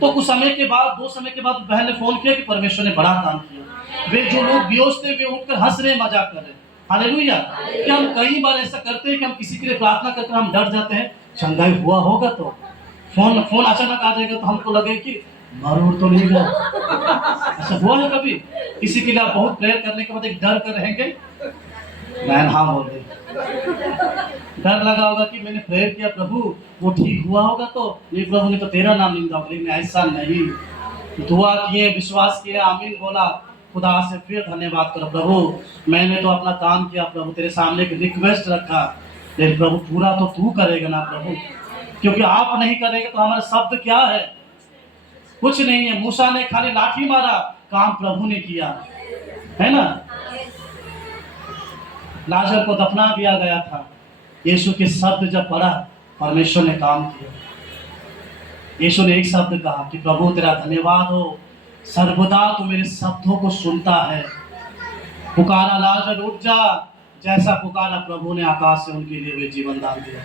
तो कुछ समय के बाद, 2 समय के बाद बहन ने फोन किया कि परमेश्वर ने बड़ा काम किया। वे जो लोग बेहोश थे वे उठकर हंस रहे, मजाक कर रहे। हालेलुया। कि हम कई बार ऐसा करते हैं कि हम किसी के लिए प्रार्थना करते हैं, हम डर जाते हैं चंगाई हुआ होगा तो फोन अचानक आ जाएगा तो हमको लगे कि मरूर तो नहीं गया। ऐसा हुआ है कभी? किसी के लिए आप बहुत प्रेयर करने के बाद एक डर कर रहेंगे। बहन हाँ बोल रही, डर लगा होगा कि मैंने प्रेयर किया प्रभु वो ठीक हुआ होगा तो ये प्रभु ने तो तेरा नाम लिया होगा, लेकिन ऐसा नहीं। दुआ किए, विश्वास किए, आमीन बोला, खुदा से फिर धन्यवाद करो प्रभु मैंने तो अपना काम किया प्रभु, तेरे सामने एक रिक्वेस्ट रखा, लेकिन प्रभु पूरा तो तू करेगा ना प्रभु, क्योंकि आप नहीं करेंगे तो हमारा शब्द क्या है? कुछ नहीं है। मूसा ने खाली लाठी मारा, काम प्रभु ने किया, है ना। लाजर को दफना दिया गया था, यीशु के शब्द जब पढ़ा परमेश्वर ने काम किया। यीशु ने एक शब्द कहा कि प्रभु तेरा धन्यवाद हो, सर्वदा तू मेरे शब्दों को सुनता है। पुकारा लाजर उठ जा, जैसा पुकारा प्रभु ने आकाश से उनके लिए वे जीवन दान दिया,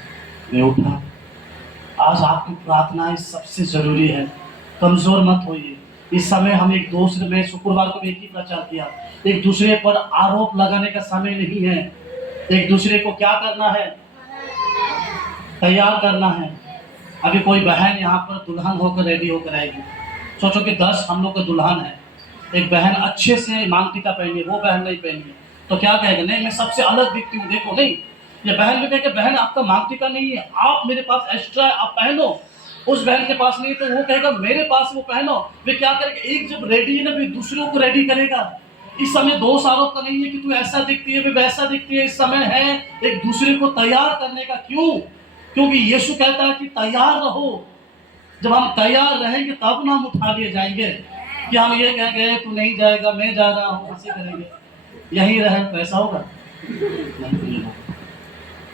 वे उठा। आज आपकी प्रार्थनाएं सबसे जरूरी है, कमजोर मत होइए। इस समय हम एक दूसरे में, शुक्रवार को एक ही प्रचार किया, एक दूसरे पर आरोप लगाने का समय नहीं है। एक दूसरे को क्या करना है? तैयार करना है। अभी कोई बहन यहाँ पर दुल्हन होकर रेडी होकर आएगी, सोचो कि 10 हम लोग का दुल्हन है। एक बहन अच्छे से मांग टीका पहनी है, वो बहन नहीं पहनी है, तो तो क्या कहेगा, नहीं मैं सबसे अलग दिखती हूँ, देखो नहीं। ये बहन भी कहेगा, बहन आपका मांगटी का नहीं है, आप मेरे पास एक्स्ट्रा है, आप पहनो। उस बहन के पास नहीं तो वो कहेगा मेरे पास वो पहनो। वे क्या करेगा, एक जब रेडी है ना फिर दूसरों को रेडी करेगा। इस समय दोष आरोप का नहीं है कि तू ऐसा दिखती है वे वैसा दिखती है, इस समय है एक दूसरे को तैयार करने का। क्यों? क्योंकि यीशु कहता है कि तैयार रहो। जब हम तैयार रहेंगे तब ना हम उठा लिए जाएंगे कि हम ये कहेंगे तू नहीं जाएगा मैं जा रहा हूँ, ऐसे करेंगे, यही रहे तो ऐसा होगा नहीं होगा।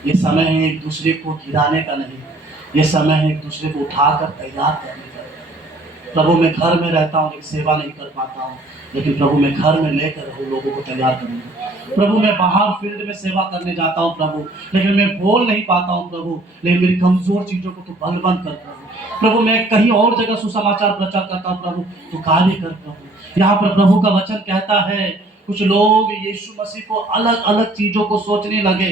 ये समय है एक दूसरे को गिराने का नहीं, ये समय है एक दूसरे को उठाकर तैयार करने का। प्रभु मैं घर में रहता हूँ लेकिन सेवा नहीं कर पाता हूँ, लेकिन प्रभु मैं घर में लेकर रहूँ, लोगों को तैयार करूँगा। प्रभु मैं बाहर फील्ड में सेवा करने जाता हूँ प्रभु, लेकिन मैं बोल नहीं पाता हूँ प्रभु, लेकिन मेरी कमजोर चीजों को तू बलवंत कर प्रभु। प्रभु मैं कहीं और जगह सुसमाचार प्रचार करता हूँ प्रभु, तू कार्य कर प्रभु। यहाँ पर प्रभु का वचन कहता है कुछ लोग यीशु मसीह को अलग अलग चीजों को सोचने लगे।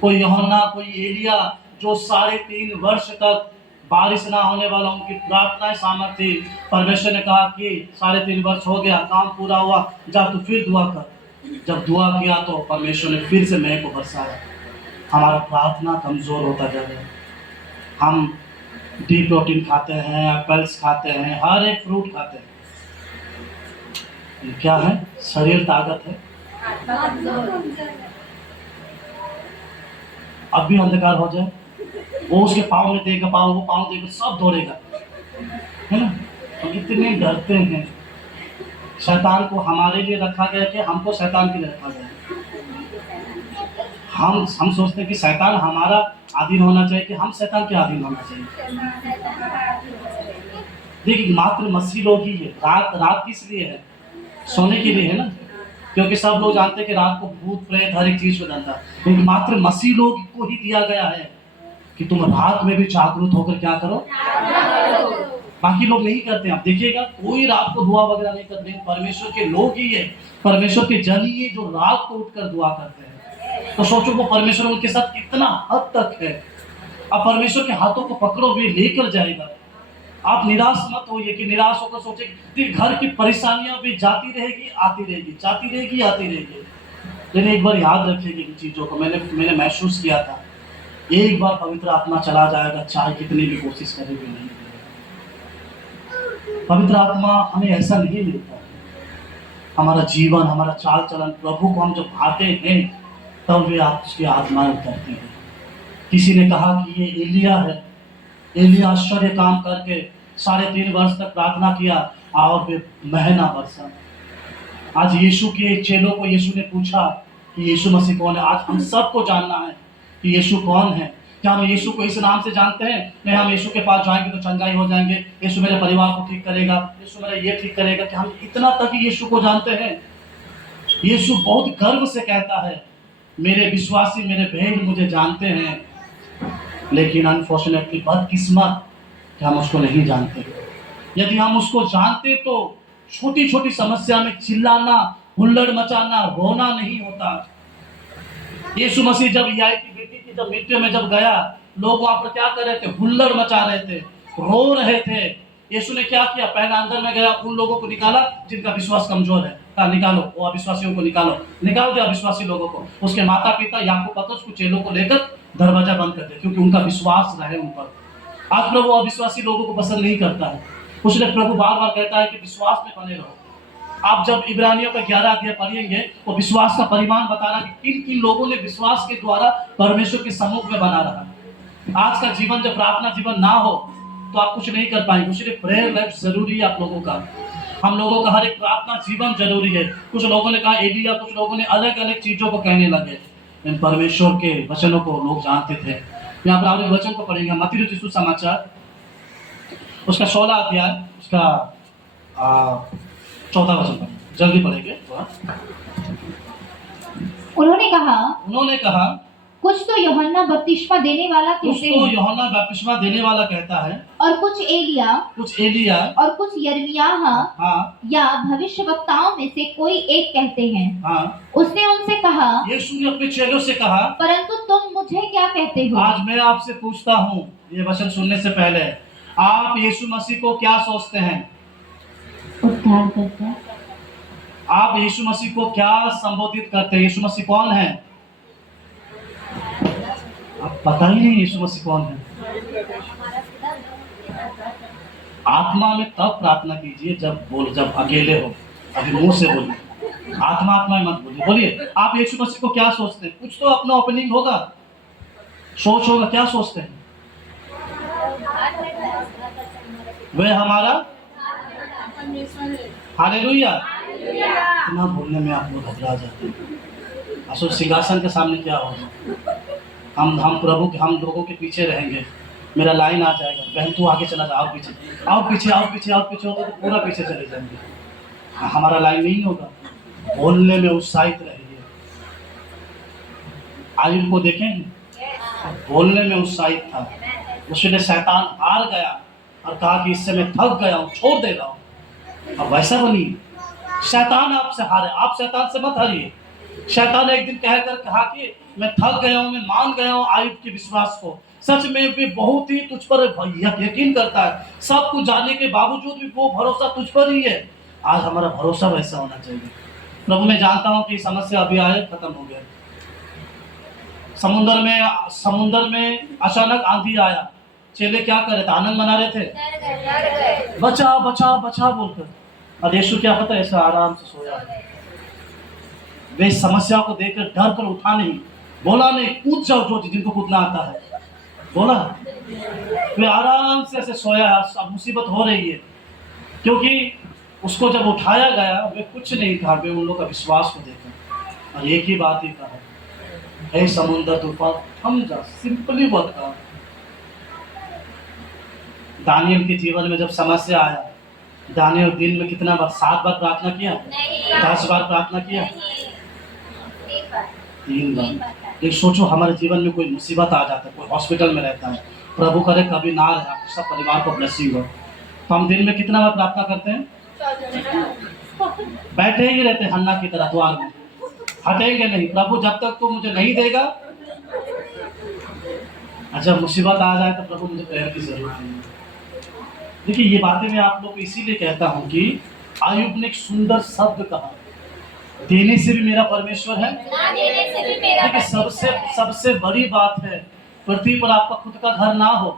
कोई यूहन्ना, कोई एलिया, जो 3.5 वर्ष तक बारिश ना होने वाला, उनकी प्रार्थनाएं सामर्थ्य थी। परमेश्वर ने कहा कि 3.5 वर्ष हो गया, काम पूरा हुआ, जा तू फिर दुआ कर। जब दुआ किया तो परमेश्वर ने फिर से मेघ को बरसाया। हमारा प्रार्थना कमजोर होता जा रहा है। हम डी प्रोटीन खाते हैं, एप्पल्स खाते हैं, हर एक फ्रूट खाते हैं, क्या है? शरीर ताकत है। अब भी अंधकार हो जाए, वो उसके पाँव में देगा, पाँव वो पाँव देगा, सब दौड़ेगा, है ना? तो इतने डरते हैं। शैतान को हमारे लिए रखा गया कि हमको शैतान के लिए रखा गया। हम सोचते हैं कि शैतान हमारा अधीन होना चाहिए कि हम शैतान के अधीन होना चाहिए। देखिए मात्र मसीह लोग ही है। रात किस लिए है? सोने के लिए है ना, क्योंकि सब लोग जानते हैं कि रात को भूत प्रेत हर एक चीज हो जाता है, लेकिन मात्र मसीह लोग को ही दिया गया है कि तुम रात में भी जागरूक होकर क्या करो, बाकी लोग नहीं करते। आप देखिएगा कोई रात को दुआ वगैरह नहीं करते, परमेश्वर के लोग ही है, परमेश्वर के जन ही है जो रात को उठकर दुआ करते हैं। तो सोचो वो परमेश्वर उनके साथ कितना हद तक है। अब परमेश्वर के हाथों को पकड़ो, वे लेकर जाएगा। आप निराश मत होइए कि निराश होकर सोचे कि घर की परेशानियां भी जाती रहेगी आती रहेगी, जाती रहेगी आती रहेगी। लेकिन एक बार याद रखिएगा इन चीजों को, मैंने महसूस किया था, एक बार पवित्र आत्मा चला जाएगा, चाहे कितनी भी कोशिश करे भी नहीं। पवित्र आत्मा हमें ऐसा नहीं मिलता। हमारा जीवन, हमारा चाल चलन, प्रभु को हम जब भाते हैं तब वे उसकी आत्माएं उतरती है। किसी ने कहा कि ये एलिया है, एलिया आश्चर्य काम करके 3.5 वर्ष तक प्रार्थना किया और वे महीना बरसा। आज यीशु के चेलों को यीशु ने पूछा कि यीशु मसीह कौन है। आज हम सबको जानना है कि यीशु कौन है। क्या हम यीशु को इस नाम से जानते हैं? नहीं, हम यीशु के पास जाएंगे तो चंगाई हो जाएंगे, यीशु मेरे परिवार को ठीक करेगा, यीशु मेरा ये ठीक करेगा। कि हम इतना तक यीशु को जानते हैं? यीशु बहुत गर्व से कहता है मेरे विश्वासी, मेरे भेद मुझे जानते हैं, लेकिन अनफॉर्चुनेटली बदकिस्मत कि हम उसको नहीं जानते। यदि हम उसको जानते तो छोटी छोटी समस्या में चिल्लाना, हुल्लड़ मचाना, रोना नहीं होता। यीशु मसीह जब याई की बेटी की जब मृत्यु में जब गया, लोग वहां पर क्या कर रहे थे? हुल्लड़ मचा रहे थे, रो रहे थे। यीशु ने क्या किया? पहले अंदर में गया, उन लोगों को निकाला जिनका विश्वास कमजोर है। कहा निकालो वो अविश्वासियों को, निकालो, निकाल दिया अविश्वासी लोगों को। उसके माता पिता याकूब पतरस को चेलों को लेकर दरवाजा बंद कर दिया, क्योंकि उनका विश्वास रहे उन पर। आज प्रभु अविश्वासी लोगों को पसंद नहीं करता है, उसने प्रभु बार बार कहता है कि विश्वास में बने रहो। आप जब इब्रानियों का 11 अध्याय पढ़ेंगे वो विश्वास का परिमाण बता रहा है कि किन किन लोगों ने विश्वास के द्वारा परमेश्वर के सम्मुख में बना रहा। आज का जीवन जब प्रार्थना जीवन ना हो तो आप कुछ नहीं कर पाएंगे। सिर्फ प्रेयर लाइफ जरूरी है आप लोगों का, हम लोगों का हर एक प्रार्थना जीवन जरूरी है। कुछ लोगों ने कहा एलिया, कुछ लोगों ने अलग अलग चीजों को कहने लगे, इन परमेश्वर के वचनों को लोग जानते थे। यहाँ पर आप वचन को पढ़ेंगे, मत्ती रचित सुसमाचार उसका 16 अध्याय उसका 4वां वचन पढ़ेंगे, जल्दी पढ़ेंगे थोड़ा। उन्होंने कहा कुछ तो यूहन्ना बपतिस्मा देने वाला कहते हैं, यूहन्ना बपतिस्मा देने वाला कहता है, और कुछ एलिया और कुछ यिर्मयाह या भविष्यवक्ताओं में से कोई एक कहते हैं। उसने उनसे कहा, यीशु ने अपने चेलों से कहा, परंतु तुम मुझे क्या कहते हो? आज मैं आपसे पूछता हूँ, ये वचन सुनने से पहले आप यीशु मसीह को क्या सोचते हैं? उद्धारकर्ता। आप यीशु मसीह को क्या संबोधित करते हैं? यीशु मसीह कौन है? आप पता ही नहीं यीशु मसीह कौन है। आत्मा में तब प्रार्थना कीजिए जब अकेले हो, अभी मुंह से बोलिए, आत्मा में मत बोलिए। बोलिए आप यीशु मसीह को क्या सोचते हैं? कुछ तो अपना ओपनिंग होगा, सोच होगा, क्या सोचते हैं? वह हमारा हालेलुया। इतना बोलने में आप लोग घबरा जाते हैं। असो सिंहासन के सामने क्या होगा? हम प्रभु के, हम लोगों के पीछे रहेंगे। मेरा लाइन आ जाएगा, बहन तू आगे चला जा, आओ पीछे, आओ पीछे, आओ पीछे, आओ पीछे होगा तो पूरा पीछे चले जाएंगे। हमारा लाइन नहीं होगा। बोलने में उत्साहित रहिए। आयुब को देखें, बोलने में उत्साहित था, उसने शैतान हार गया और कहा कि इससे मैं थक गया हूँ, छोड़ दे रहा हूँ। अब वैसा बनिए। शैतान आपसे हारे, आप शैतान से मत हारिए। शैतान ने एक दिन कहकर कहा कि मैं थक गया हूँ, मैं मान गया हूँ आयुब के विश्वास को। सच में भी बहुत ही तुझ पर यकीन करता है, सब कुछ जानने के बावजूद भी वो भरोसा तुझ पर ही है। आज हमारा भरोसा वैसा होना चाहिए। प्रभु मैं जानता हूँ कि समस्या अभी आए खत्म हो गया। समुद्र में अचानक आंधी आया, चेले क्या कर रहे थे? आनंद मना रहे थे, बचा बचा बचा बोलकर। और यीशु क्या पता ऐसा आराम से सोया। वे समस्या को देखकर डर कर उठा नहीं, बोला नहीं कूद जाओ, जो जिनको कूदना आता है बोला। वे आराम से ऐसे सोया है। अब मुसीबत हो रही है, क्योंकि उसको जब उठाया गया वे कुछ नहीं कहा, वे उन लोग का विश्वास को देखा और एक ही बात ही कहा, हे समुद्र तूफान थम जा। सिंपली बात कहा। दानियल के जीवन में जब समस्या आया, दानियल दिन में कितना बार? 7 बार प्रार्थना किया? 10 बार प्रार्थना किया? 3 बार। एक सोचो हमारे जीवन में कोई मुसीबत आ जाता है, कोई हॉस्पिटल में रहता है, प्रभु करे कभी ना रहे, आपको सब परिवार को ब्लेसिंग हो, तो हम दिन में कितना बार प्रार्थना करते हैं? बैठे ही रहते हैं हन्ना की तरह द्वार में, हटेंगे नहीं। प्रभु जब तक तो मुझे नहीं देगा, अच्छा मुसीबत आ जाए तो प्रभु मुझे प्रेयर की जरूरत नहीं। देखिए ये बातें मैं आप लोग को इसीलिए कहता हूँ कि आयुब ने एक सुंदर शब्द कहा, देने से भी मेरा परमेश्वर है। देखिए सबसे बड़ी बात है, पृथ्वी पर आपका खुद का घर ना हो,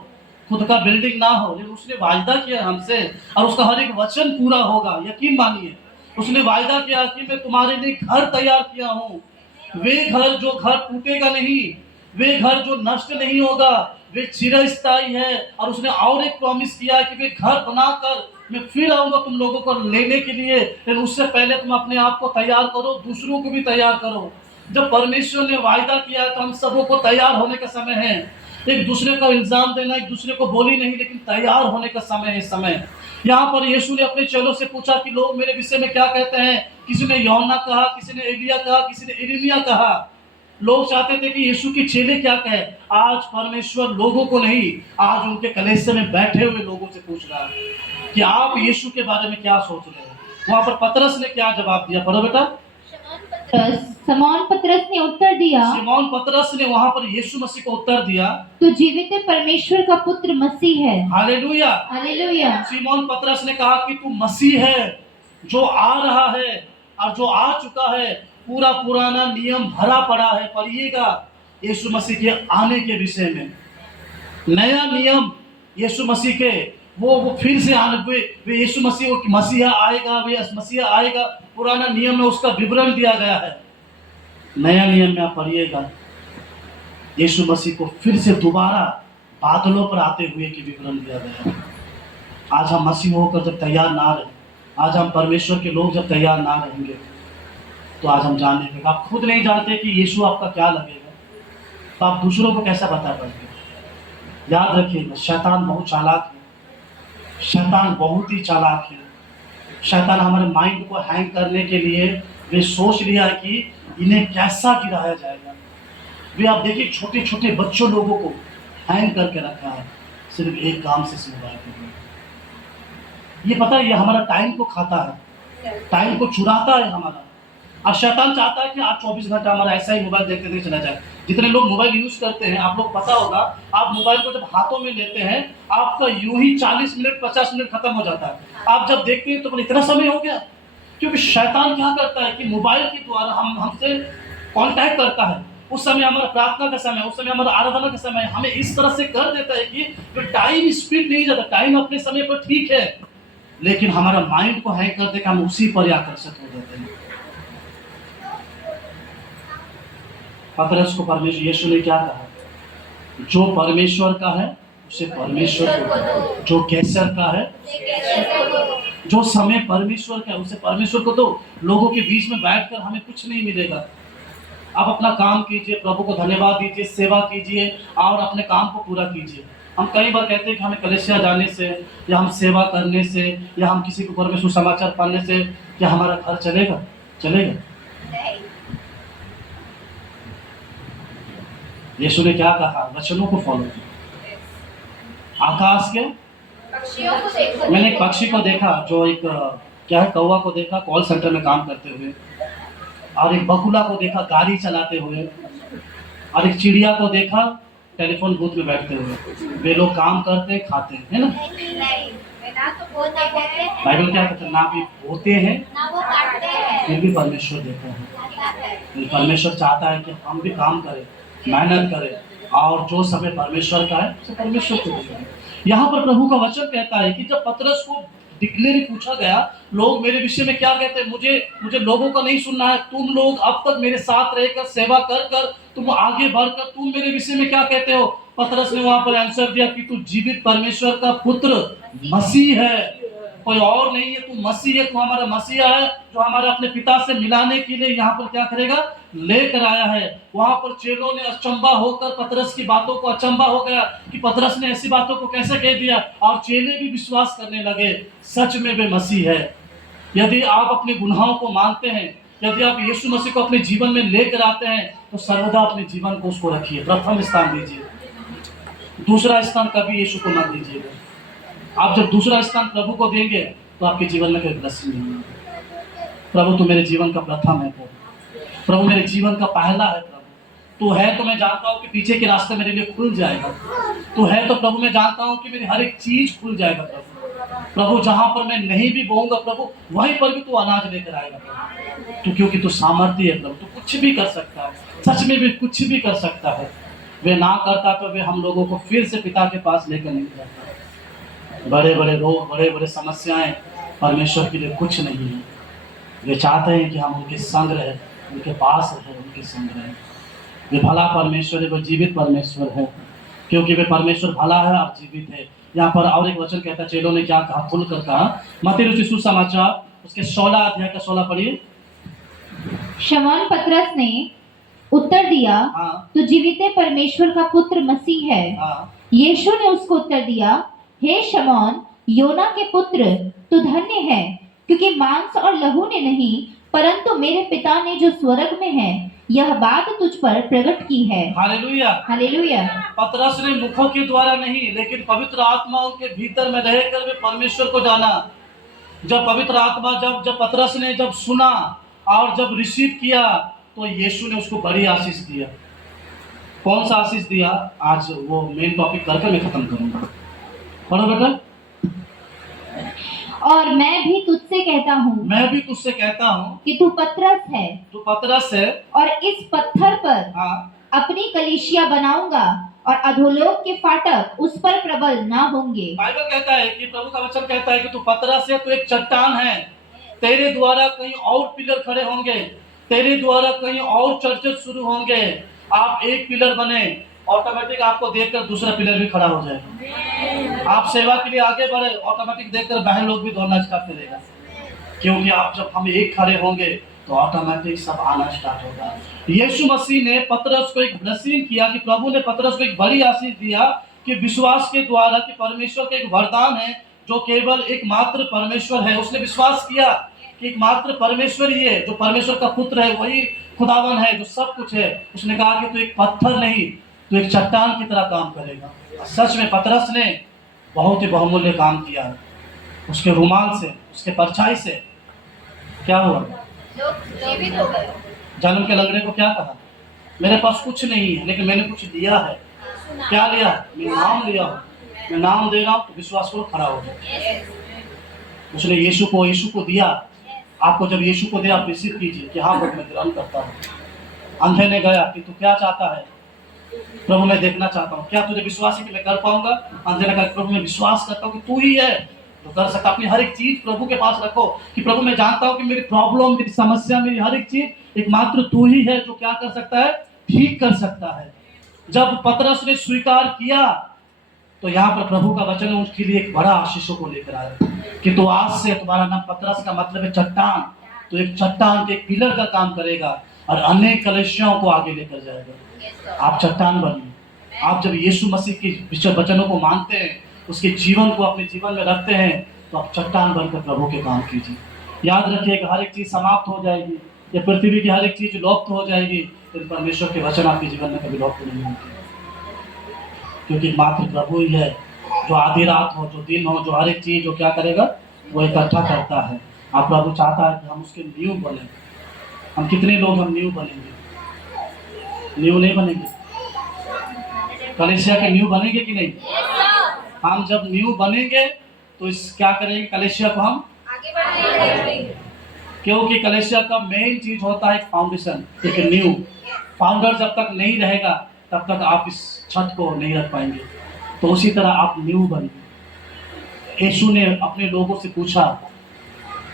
खुद का बिल्डिंग ना हो, लेकिन उसने वायदा किया हमसे और उसका हर एक वचन पूरा होगा, यकीन मानिए। उसने वायदा किया कि मैं तुम्हारे लिए घर तैयार किया हूँ। वे घर जो घर टूटेगा नहीं, वे घर जो नष्ट नहीं होगा, वे चिरस्थायी है। और उसने और एक प्रॉमिस किया कि वे घर बनाकर मैं फिर आऊंगा तुम लोगों को लेने के लिए, लेकिन उससे पहले तुम अपने आप को तैयार करो, दूसरों को भी तैयार करो। जब परमेश्वर ने वायदा किया तो हम सबों को तैयार होने का समय है। एक दूसरे को इल्जाम देना, एक दूसरे को बोली नहीं, लेकिन तैयार होने का समय है। समय यहाँ पर यीशु ने अपने चेलों से पूछा कि लोग मेरे विषय में क्या कहते हैं? किसी ने यूहन्ना कहा, किसी ने एलिया कहा, किसी ने यिर्मयाह कहा। लोग चाहते थे कि यीशु के चेले क्या कहे। आज परमेश्वर लोगों को नहीं, आज उनके कलीसिया में बैठे हुए लोगों से पूछ रहा है कि आप यीशु के बारे में क्या सोच रहे हैं। वहां पर पतरस ने क्या जवाब दिया? पढ़ो बेटा। शमौन पतरस ने उत्तर दिया, शिमोन पतरस ने वहां पर यीशु मसीह को उत्तर दिया, तो जीवित परमेश्वर का पुत्र मसीह है। Hallelujah hallelujah. शिमोन पतरस ने कहा कि तू मसीह है जो आ रहा है और जो आ चुका है। पूरा पुराना नियम भरा पड़ा है, पढ़िएगा यीशु मसीह के आने के विषय में। नया नियम यीशु मसीह के वो फिर से आने, वे यीशु मसीहा आएगा, वे मसीहा आएगा। पुराना नियम में उसका विवरण दिया गया है। नया नियम में आप पढ़िएगा यीशु मसीह को फिर से दोबारा बादलों पर आते हुए की विवरण दिया गया है। आज हम मसीह होकर जब तैयार ना रहे, आज हम परमेश्वर के लोग जब तैयार ना रहेंगे, तो आज हम जानेंगे। आप खुद नहीं जानते कि यीशु आपका क्या लगेगा, तो आप दूसरों को कैसा बता पाएंगे? याद रखिएगा शैतान बहुत चालाक है, शैतान बहुत ही चालाक है। शैतान हमारे माइंड को हैंग करने के लिए वे सोच लिया है कि इन्हें कैसा गिराया जाएगा। वे आप देखिए छोटे छोटे बच्चों लोगों को हैंग करके रखा है सिर्फ एक काम से, इस मोबाइल के लिए। ये पता है ये हमारा टाइम को खाता है, टाइम को चुराता है हमारा। और शैतान चाहता है कि आज 24 घंटा हमारा ऐसा ही मोबाइल देखते देखते चला जाए। जितने लोग मोबाइल यूज करते हैं, आप लोग पता होगा, आप मोबाइल को जब हाथों में लेते हैं आपका यूं ही 40 मिनट 50 मिनट खत्म हो जाता है। आप जब देखते हैं तो इतना समय हो गया, क्योंकि शैतान क्या करता है कि मोबाइल के द्वारा हमसे कांटेक्ट करता है। उस समय हमारा प्रार्थना का समय, उस समय हमारा आराधना का समय हमें इस तरह से कर देता है कि टाइम स्पीड नहीं जाता। टाइम अपने समय पर ठीक है, लेकिन हमारा माइंड को हैंग कर देकर हम उसी पर आकर्षित हो जाते हैं। पतरस को परमेश्वर यीशु ने क्या कहा? जो परमेश्वर का है उसे परमेश्वर को दो, जो कैसर का है, जो समय परमेश्वर का है उसे परमेश्वर को दो। लोगों के बीच में बैठकर हमें कुछ नहीं मिलेगा। आप अपना काम कीजिए, प्रभु को धन्यवाद दीजिए, सेवा कीजिए और अपने काम को पूरा कीजिए। हम कई बार कहते हैं कि हमें कलीसिया जाने से या हम सेवा करने से या हम किसी के घर में सुसमाचार पढ़ने से क्या हमारा घर चलेगा? यीशु ने क्या कहा? वचनों को फॉलो करो। आकाश के पक्षियों को देखो। मैंने एक पक्षी को देखा जो एक क्या है, कौवा को देखा कॉल सेंटर में काम करते हुए, और एक बकुला को देखा गाड़ी चलाते हुए, और एक चिड़िया को देखा टेलीफोन बूथ में बैठते हुए। वे लोग काम करते खाते हैं, है ना? बाइबल क्या कहता है? ना भी बोते हैं ना वो काटते हैं, फिर भी परमेश्वर देते हैं। परमेश्वर चाहता है कि हम भी काम करें, मेहनत करें, और जो समय परमेश्वर का है उसे परमेश्वर को दें। यहाँ पर प्रभु का वचन कहता है कि जब पतरस को डिक्लेयर पूछा गया, लोग मेरे विषय में क्या कहते हैं, मुझे लोगों का नहीं सुनना है, तुम लोग अब तक मेरे साथ रहकर सेवा कर कर तुम आगे बढ़कर तुम मेरे विषय में क्या कहते हो? पतरस ने वहां पर आंसर दिया कि तू जीवित परमेश्वर का पुत्र मसीह है, कोई और नहीं है, तू मसीह है, तू हमारा मसीहा है जो हमारे अपने पिता से मिलाने के लिए यहाँ पर क्या करेगा? लेकर आया है। वहां पर चेलों ने अचंबा होकर, पतरस की बातों को अचंबा हो गया कि पतरस ने ऐसी बातों को कैसे कह दिया, और चेले भी विश्वास करने लगे सच में वे मसीह है। यदि आप अपने गुनाहों को मानते हैं, यदि आप यीशु मसीह को अपने जीवन में लेकर आते हैं, तो सर्वदा अपने जीवन को उसको रखिए, प्रथम स्थान दीजिए। दूसरा स्थान कभी यीशु को मत दीजिएगा। आप जब दूसरा स्थान प्रभु को देंगे तो आपके जीवन में कोई ब्लेसिंग नहीं है। प्रभु तो मेरे जीवन का प्रथम है, प्रभु मेरे जीवन का पहला है। प्रभु तू है तो मैं जानता हूँ कि पीछे के रास्ते मेरे लिए खुल जाएगा। तू है तो प्रभु मैं जानता हूँ कि मेरी हर एक चीज खुल जाएगा। प्रभु जहाँ पर मैं नहीं भी बोऊंगा प्रभु, वहीं पर भी तू अनाज लेकर आएगा प्रभु। तू क्योंकि तू सामर्थ्य है प्रभु, तू कुछ भी कर सकता है, सच में भी कुछ भी कर सकता है। वे ना करता तो वे हम लोगों को फिर से पिता के पास लेकर नहीं जाता। बड़े बड़े रोग, बड़े बड़े समस्याएं परमेश्वर के लिए कुछ नहीं है। वे चाहते हैं कि हम उनके संग रहे, उनके पास रहे, उनके संग रहे। वे भला परमेश्वर है, वो जीवित परमेश्वर है, क्योंकि वे परमेश्वर भला है और जीवित है। यहाँ पर और एक वचन कहता है, चेलों ने क्या कहा, खुलकर कहा। मत्ती रचित सुसमाचार उसके 16 अध्याय का 16 पढ़िए। शमौन पतरस ने उत्तर दिया, हाँ, तू जीवित परमेश्वर का पुत्र मसीह है। हाँ, यीशु ने उसको उत्तर दिया, हे शमौन, योना के पुत्र, तू धन्य है, क्योंकि मांस और लहू ने नहीं, परंतु मेरे पिता ने जो स्वर्ग में है यह बात तुझ पर प्रकट की है। हालेलुया। हालेलुया। पतरस ने मुखों के द्वारा नहीं, लेकिन पवित्र आत्मा उनके भीतर में रहकर वे परमेश्वर को जाना। जब पवित्र आत्मा जब पतरस ने जब सुना और जब रिसीव किया, तो यीशु ने उसको बड़ी आशीष दिया। कौन सा आशीष दिया? आज वो मेन टॉपिक करके मैं खत्म करूंगा। पढ़ो बेटा। और मैं भी तुझसे कहता हूँ, मैं भी तुझसे कहता हूँ कि तू पतरस है, तू पतरस है, और इस पत्थर पर हाँ, अपनी कलीसिया बनाऊंगा, और अधोलोक के फाटक उस पर प्रबल ना होंगे। बाइबल कहता है कि प्रभु का वचन कहता है कि तू पतरस है, तू एक चट्टान है। तेरे द्वारा कहीं और पिलर खड़े होंगे, तेरे द्वारा कहीं और चर्चेस शुरू होंगे। आप एक पिलर बने, ऑटोमेटिक आपको देखकर दूसरा पिलर भी खड़ा हो जाएगा। आप सेवा के लिए आगे बढ़े, ऑटोमेटिक देखकर बहन लोग भी दौड़ना स्टार्ट करेगा, क्योंकि आप जब हम एक खड़े होंगे तो ऑटोमेटिक सब आना स्टार्ट होगा। यीशु मसीह ने पतरस को एक ब्लेसिंग किया कि प्रभु ने पतरस को एक बड़ी आशीष दिया कि विश्वास के द्वारा कि परमेश्वर का एक वरदान है जो केवल एकमात्र परमेश्वर है। उसने विश्वास किया कि एकमात्र परमेश्वर ही है, जो परमेश्वर का पुत्र है वही खुदावन है जो सब कुछ है। उसने कहा कि तू एक पत्थर नहीं, तू एक चट्टान की तरह काम करेगा। सच में पतरस ने बहुत ही बहुमूल्य काम किया। उसके रुमाल से, उसके परछाई से क्या हुआ? जीवित हो गए। जन्म के लंगड़े को क्या कहा? मेरे पास कुछ नहीं है, लेकिन मैंने कुछ दिया है। क्या लिया? मैं नाम लिया हूँ, मैं नाम दे रहा हूँ, तो विश्वास करो खड़ा हो जाए। उसने यीशु को दिया, आपको जब यीशु को दे, आप रिसीव कीजिए कि हाँ प्रभु मैं ग्रहण करता हूँ। अंधे ने गया कि तू क्या चाहता है? प्रभु मैं देखना चाहता हूँ, क्या तुझे विश्वास है कि मैं कर पाऊंगा? अंधे ने कहा प्रभु मैं विश्वास करता हूँ कि तू ही है तो कर सकता। अपनी हर एक चीज प्रभु के पास रखो कि प्रभु मैं जानता हूँ कि मेरी प्रॉब्लम, मेरी समस्या, मेरी हर एक चीज एकमात्र तू ही है जो क्या कर सकता है, ठीक कर सकता है। जब पतरस ने स्वीकार किया तो यहाँ पर प्रभु का वचन उसके लिए एक बड़ा आशीषों को लेकर आया कि तो आज से तुम्हारा नाम पतरस का मतलब है चट्टान। तो एक चट्टान के एक पिलर का काम करेगा और अनेक कलीसियाओं को आगे लेकर जाएगा। आप चट्टान बनिए। आप जब यीशु मसीह के वचनों को मानते हैं, उसके जीवन को अपने जीवन में रखते हैं, तो आप चट्टान बनकर प्रभु के काम कीजिए। याद रखिए कि हर एक चीज समाप्त हो जाएगी, या पृथ्वी की हर एक चीज लुप्त हो जाएगी, लेकिन परमेश्वर के वचन आपके जीवन में कभी लुप्त नहीं होंगे, क्योंकि मात्र प्रभु ही है जो आधी रात हो, जो दिन हो, जो हर एक चीज जो क्या करेगा, वो इकट्ठा करता है। आप प्रभु चाहता है कि हम उसके न्यू बने। हम कितने लोग हम न्यू बनेंगे? न्यू नहीं बनेंगे। कलीसिया के न्यू बनेंगे कि नहीं? हम जब न्यू बनेंगे तो इस क्या करेंगे, कलीसिया को हम आगे बढ़ाएंगे, क्योंकि कलीसिया का मेन चीज होता है फाउंडेशन, एक न्यू। फाउंडर जब तक नहीं रहेगा तब तक आप इस छत को नहीं रख पाएंगे। तो उसी तरह आप न्यू बनिए। यीशु ने अपने लोगों से पूछा,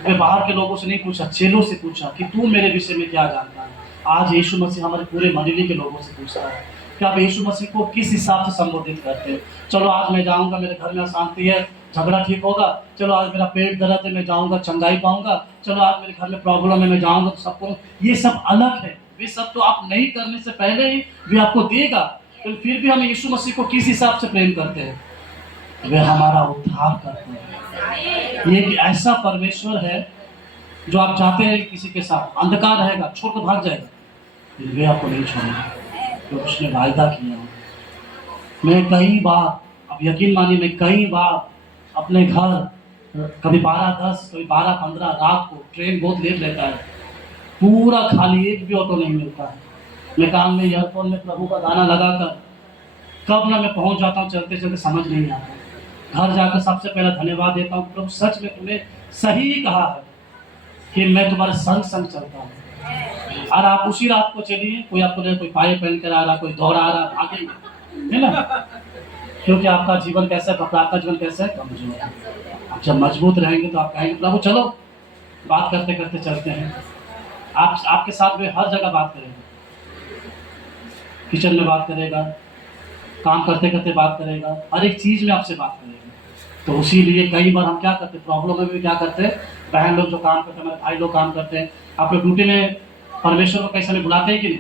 वे बाहर के लोगों से नहीं पूछा, चेलों से पूछा कि तू मेरे विषय में क्या जानता है। आज यीशु मसीह हमारे पूरे मंडली के लोगों से पूछ रहा है कि आप यीशु मसीह को किस हिसाब से संबोधित करते हैं। चलो आज मैं जाऊंगा, मेरे घर में अशांति है, झगड़ा ठीक होगा। चलो आज मेरा पेट दर्द है, मैं जाऊंगा चंगाई पाऊंगा। चलो आज मेरे घर में प्रॉब्लम है, मैं जाऊंगा तो सबको। ये सब अलग है, वे सब तो आप नहीं करने से पहले ही वे आपको देगा। तो फिर भी हम यीशु मसीह को किस हिसाब से प्रेम करते हैं? वे हमारा उद्धार करते हैं। ये ऐसा परमेश्वर है जो आप चाहते हैं किसी के साथ अंधकार रहेगा, छोड़ कर भाग जाएगा, लेकिन वे आपको नहीं छोड़ेंगे, तो उसने वायदा किया। मैं कई बार, अब यकीन मानिए, मैं कई बार अपने घर कभी 12-10 कभी 12-15 रात को, ट्रेन बहुत लेट रहता है, पूरा खाली, एक भी ऑटो नहीं मिलता है। मैं कान में ईयरफोन में प्रभु का गाना लगाकर कब ना मैं पहुंच जाता हूँ, चलते चलते समझ नहीं आता। घर जाकर सबसे पहले धन्यवाद देता हूँ, प्रभु सच में तूने सही कहा है कि मैं तुम्हारे संग संग चलता हूँ। और आप उसी रात को चलिए, कोई आपको कोई पाए पहन कर आ रहा, कोई दौड़ा आ रहा, भागेंगे, है ना? क्योंकि आपका जीवन कैसा है, आपका जीवन कैसा है, कमजोर है। आप जब मजबूत रहेंगे तो आप कहेंगे प्रभु चलो, बात करते करते चलते हैं। आपके साथ वे हर जगह बात करेगा, किचन में बात करेगा, काम करते करते बात करेगा, हर एक चीज में आपसे बात करेगा। तो इसीलिए कई बार हम क्या करते हैं, प्रॉब्लम में भी क्या करते हैं, बहन लोग जो काम करते हैं, हमारे भाई लोग काम करते हैं, आप लोग ड्यूटी में परमेश्वर को कैसे बुलाते हैं कि नहीं?